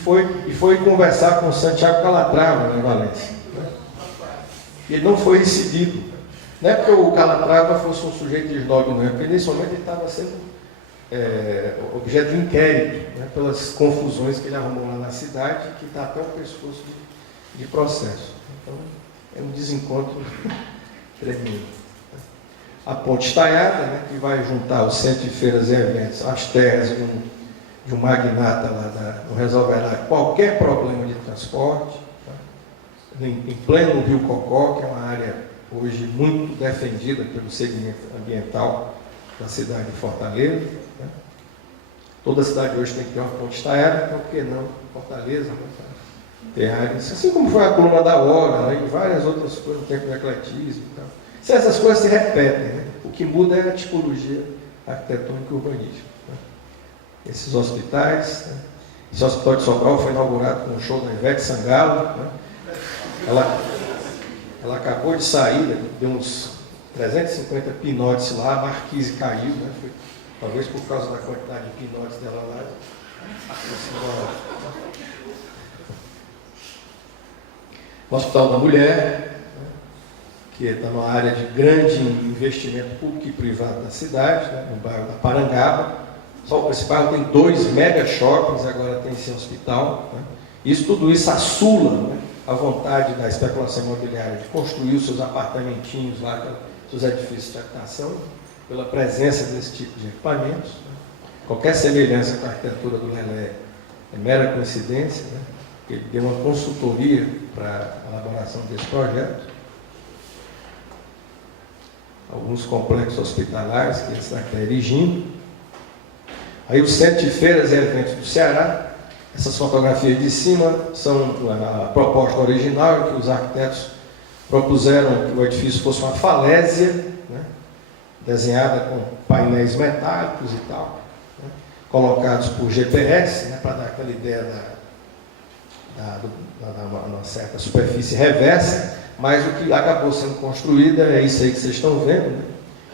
foi conversar com o Santiago Calatrava, né, em Valência. Né? Ele não foi recebido. Não é porque o Calatrava fosse um sujeito de esnobe, não é, porque nesse momento ele estava sendo objeto de inquérito, né, pelas confusões que ele arrumou lá na cidade, que está até o pescoço de processo. Então, é um desencontro tremendo. A ponte estaiada, né, que vai juntar o centro de feiras e eventos, as terras de um magnata lá, não resolverá qualquer problema de transporte. Tá? Em pleno Rio Cocó, que é uma área hoje muito defendida pelo segmento ambiental da cidade de Fortaleza. Né? Toda cidade hoje tem que ter uma ponte estaiada, então por que não Fortaleza? Né? Ter áreas, assim como foi a coluna da hora, né? E várias outras coisas no tempo do ecletismo e tal. Se essas coisas se repetem, né? O que muda é a tipologia arquitetônica e urbanística. Né? Esses hospitais, né? Esse hospital de Sobral foi inaugurado com um show da Ivete Sangalo. Né? Ela acabou de sair, deu uns 350 pinotes lá, a marquise caiu, né? Foi, talvez por causa da quantidade de pinotes dela lá. O Hospital da Mulher, né, que está numa área de grande investimento público e privado da cidade, né, no bairro da Parangaba. Esse bairro tem 2 mega shoppings, agora tem esse hospital. Né. Tudo isso assula, né, a vontade da especulação imobiliária de construir os seus apartamentinhos lá, seus edifícios de habitação, pela presença desse tipo de equipamentos. Né. qualquer semelhança com a arquitetura do Lelé é mera coincidência, né? Ele deu uma consultoria para a elaboração desse projeto. Alguns complexos hospitalares que ele está erigindo. Aí o Centro de Feiras e Eventos do Ceará. Essas fotografias de cima são a proposta original, que os arquitetos propuseram que o edifício fosse uma falésia, né, desenhada com painéis metálicos e tal, né, colocados por GPS, né, para dar aquela ideia de uma certa superfície reversa, mas o que acabou sendo construído é isso aí que vocês estão vendo, né,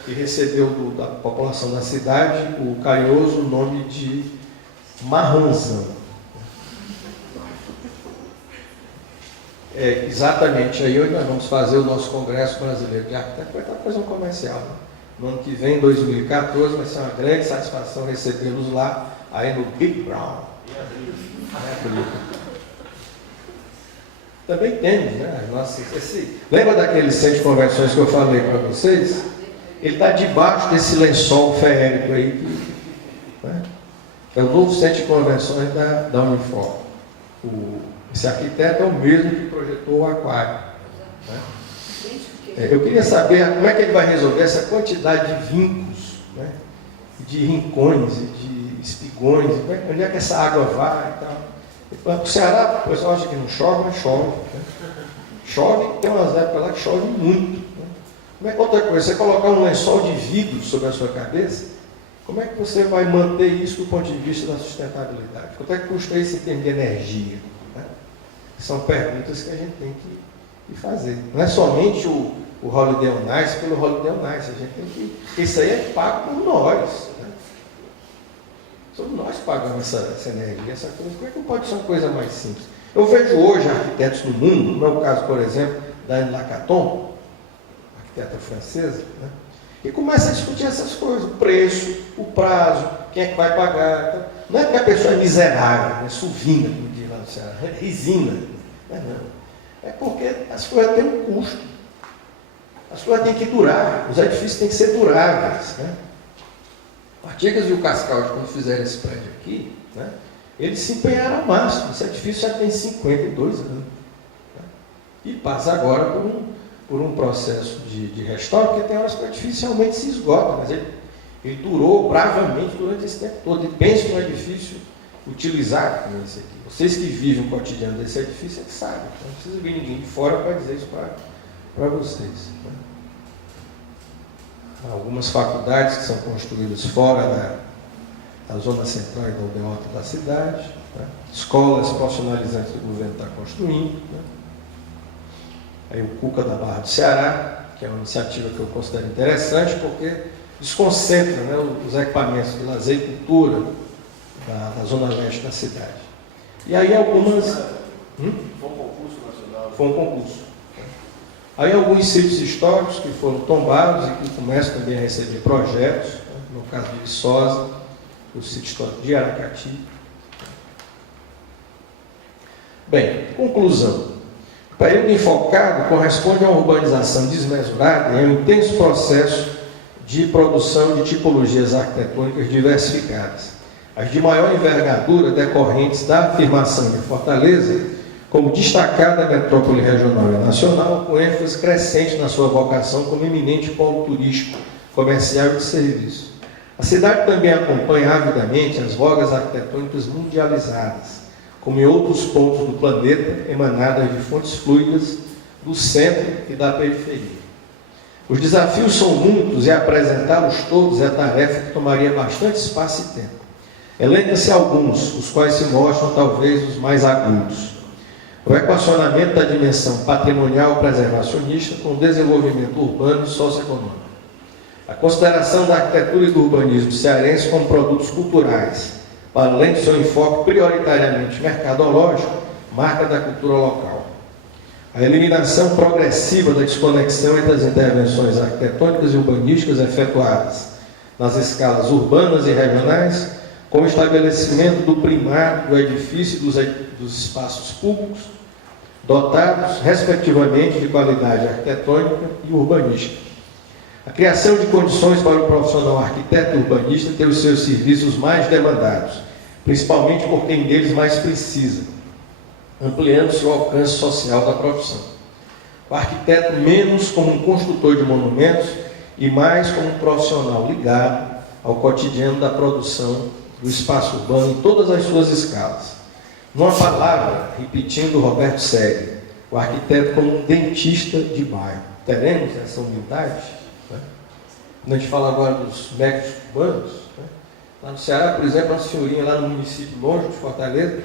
que recebeu da população da cidade o carinhoso nome de Marronzão. Exatamente, aí hoje nós vamos fazer o nosso Congresso Brasileiro de Arquitetos, vai estar fazendo um comercial, né? No ano que vem, 2014, vai ser uma grande satisfação recebê-los lá, aí no Big Brown. Também temos, né? Lembra daquele centro de convenções que eu falei para vocês? Ele está debaixo desse lençol feérico aí, né? É o novo centro de convenções da Unifor. Esse arquiteto é o mesmo que projetou o aquário, né? Eu queria saber como é que ele vai resolver essa quantidade de vincos, né? De rincões, de espigões, onde é que essa água vai e tal. O Ceará, o pessoal acha que não chove, mas chove, né? Chove, tem umas épocas lá que chove muito, né? Como é que outra coisa, você colocar um lençol de vidro sobre a sua cabeça, como é que você vai manter isso do ponto de vista da sustentabilidade? Quanto é que custa isso em termos de energia? São perguntas que a gente tem que fazer. Não é somente o Holiday on Ice pelo Holiday on Ice. A gente tem que... Isso aí é pago por nós, né? Somos nós que pagamos essa energia, essa coisa. Como é que pode ser uma coisa mais simples? Eu vejo hoje arquitetos no mundo, no meu caso, por exemplo, da Anne Lacaton, arquiteta francesa, né? E começa a discutir essas coisas, o preço, o prazo, quem é que vai pagar. Então, não é porque a pessoa é miserável, é suvina, como diz lá no Ceará, é resina. Não. É porque as coisas têm um custo. As coisas têm que durar, os edifícios têm que ser duráveis, né? O Artigas e o Cascaldi, quando fizeram esse prédio aqui, né, eles se empenharam ao máximo. Esse edifício já tem 52 anos. Né? E passa agora por um processo de restauro, porque tem horas que o edifício realmente se esgota, mas ele durou bravamente durante esse tempo todo. E pense no edifício utilizado como esse aqui. Vocês que vivem o cotidiano desse edifício, é que sabem. Não precisa vir ninguém de fora para dizer isso para vocês. Né? Há algumas faculdades que são construídas fora da zona central e da aldeota da cidade. Né? Escolas profissionalizantes que o governo está construindo. Né? Aí o Cuca da Barra do Ceará, que é uma iniciativa que eu considero interessante, porque desconcentra, né, os equipamentos de lazer e cultura da zona leste da cidade. E aí algumas... Foi um concurso nacional? Foi um concurso. Aí alguns sítios históricos que foram tombados e que começam também a receber projetos, né, no caso de Viçosa, o sítio histórico de Aracati. Bem, conclusão. O período enfocado corresponde a uma urbanização desmesurada e a um intenso processo de produção de tipologias arquitetônicas diversificadas. As de maior envergadura decorrentes da afirmação de Fortaleza como destacada metrópole regional e nacional, com ênfase crescente na sua vocação como eminente polo turístico, comercial e de serviço. A cidade também acompanha avidamente as vogas arquitetônicas mundializadas, como em outros pontos do planeta, emanadas de fontes fluidas do centro e da periferia. Os desafios são muitos e apresentá-los todos é tarefa que tomaria bastante espaço e tempo. Elenca-se alguns, os quais se mostram talvez os mais agudos. O equacionamento da dimensão patrimonial preservacionista com o desenvolvimento urbano e socioeconômico. A consideração da arquitetura e do urbanismo cearense como produtos culturais, para além do seu enfoque prioritariamente mercadológico, marca da cultura local. A eliminação progressiva da desconexão entre as intervenções arquitetônicas e urbanísticas efetuadas nas escalas urbanas e regionais, com o estabelecimento do primário do edifício e dos espaços públicos, dotados, respectivamente, de qualidade arquitetônica e urbanística. A criação de condições para o profissional arquiteto e urbanista ter os seus serviços mais demandados, principalmente por quem deles mais precisa, ampliando-se o alcance social da profissão. O arquiteto menos como um construtor de monumentos e mais como um profissional ligado ao cotidiano da produção do espaço urbano em todas as suas escalas. Numa palavra, repetindo Roberto Segre, o arquiteto como um dentista de bairro. Teremos essa humildade? Né? Quando a gente fala agora dos médicos urbanos, né? Lá no Ceará, por exemplo, uma senhorinha lá no município longe de Fortaleza,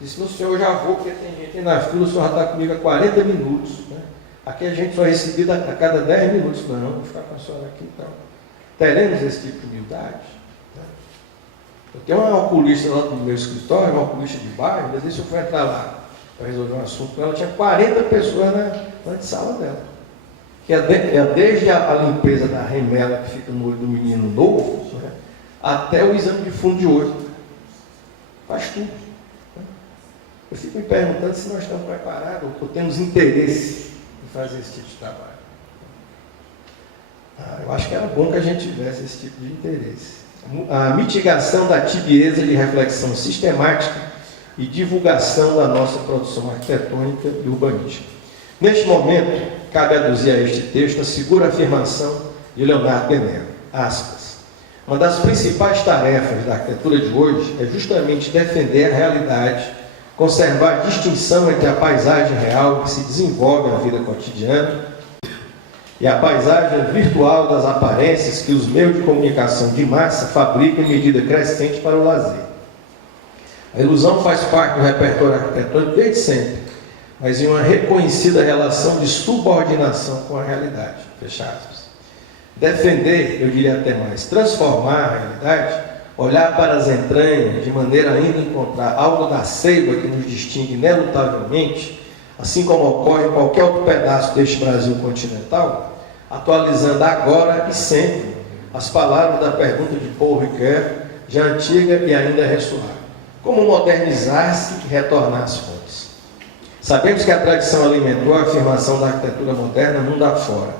disse: "Meu senhor, eu já vou, porque tem gente aí na fila, o senhor já está comigo há 40 minutos. Né? Aqui a gente só é recebido a cada 10 minutos. Não, vou ficar com a senhora aqui então." Teremos esse tipo de humildade? Né? Eu tenho uma oculista lá no meu escritório, uma oculista de bairro, às vezes eu fui entrar lá para resolver um assunto com ela, tinha 40 pessoas na sala dela. Que é desde a limpeza da remela que fica no olho do menino novo, né, até o exame de fundo de olho. Faz tudo. Né? Eu fico me perguntando se nós estamos preparados ou temos interesse em fazer esse tipo de trabalho. Eu acho que era bom que a gente tivesse esse tipo de interesse. A mitigação da tibieza de reflexão sistemática e divulgação da nossa produção arquitetônica e urbanística. Neste momento, cabe aduzir a este texto a segura afirmação de Leonardo Benelli, aspas: "Uma das principais tarefas da arquitetura de hoje é justamente defender a realidade, conservar a distinção entre a paisagem real que se desenvolve na vida cotidiana e a paisagem virtual das aparências que os meios de comunicação de massa fabricam em medida crescente para o lazer. A ilusão faz parte do repertório arquitetônico desde sempre, mas em uma reconhecida relação de subordinação com a realidade." Fecha aspas. Defender, eu diria até mais, transformar a realidade, olhar para as entranhas de maneira ainda a encontrar algo da seiva que nos distingue inelutavelmente, assim como ocorre em qualquer outro pedaço deste Brasil continental, atualizando agora e sempre as palavras da pergunta de Paul Ricoeur, já antiga e ainda ressoar: como modernizar-se e retornar às fontes? Sabemos que a tradição alimentou a afirmação da arquitetura moderna mundo afora.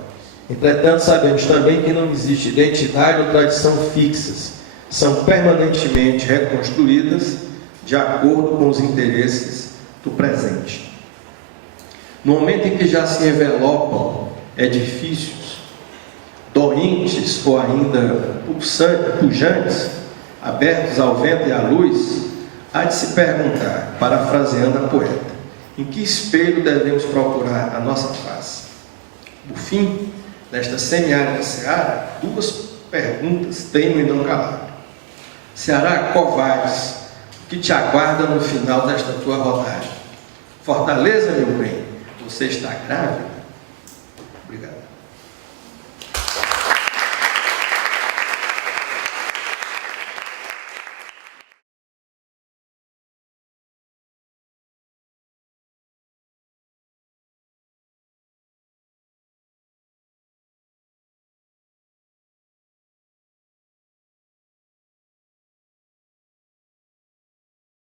Entretanto, sabemos também que não existe identidade ou tradição fixas. São permanentemente reconstruídas de acordo com os interesses do presente. No momento em que já se envelopam edifícios doentes ou ainda pujantes, abertos ao vento e à luz, há de se perguntar, parafraseando a poeta: em que espelho devemos procurar a nossa face? Por fim, nesta semiárida seara, duas perguntas teimam em não calar. Ceará, covardes, que te aguarda no final desta tua rodagem? Fortaleza, meu bem, você está grávida?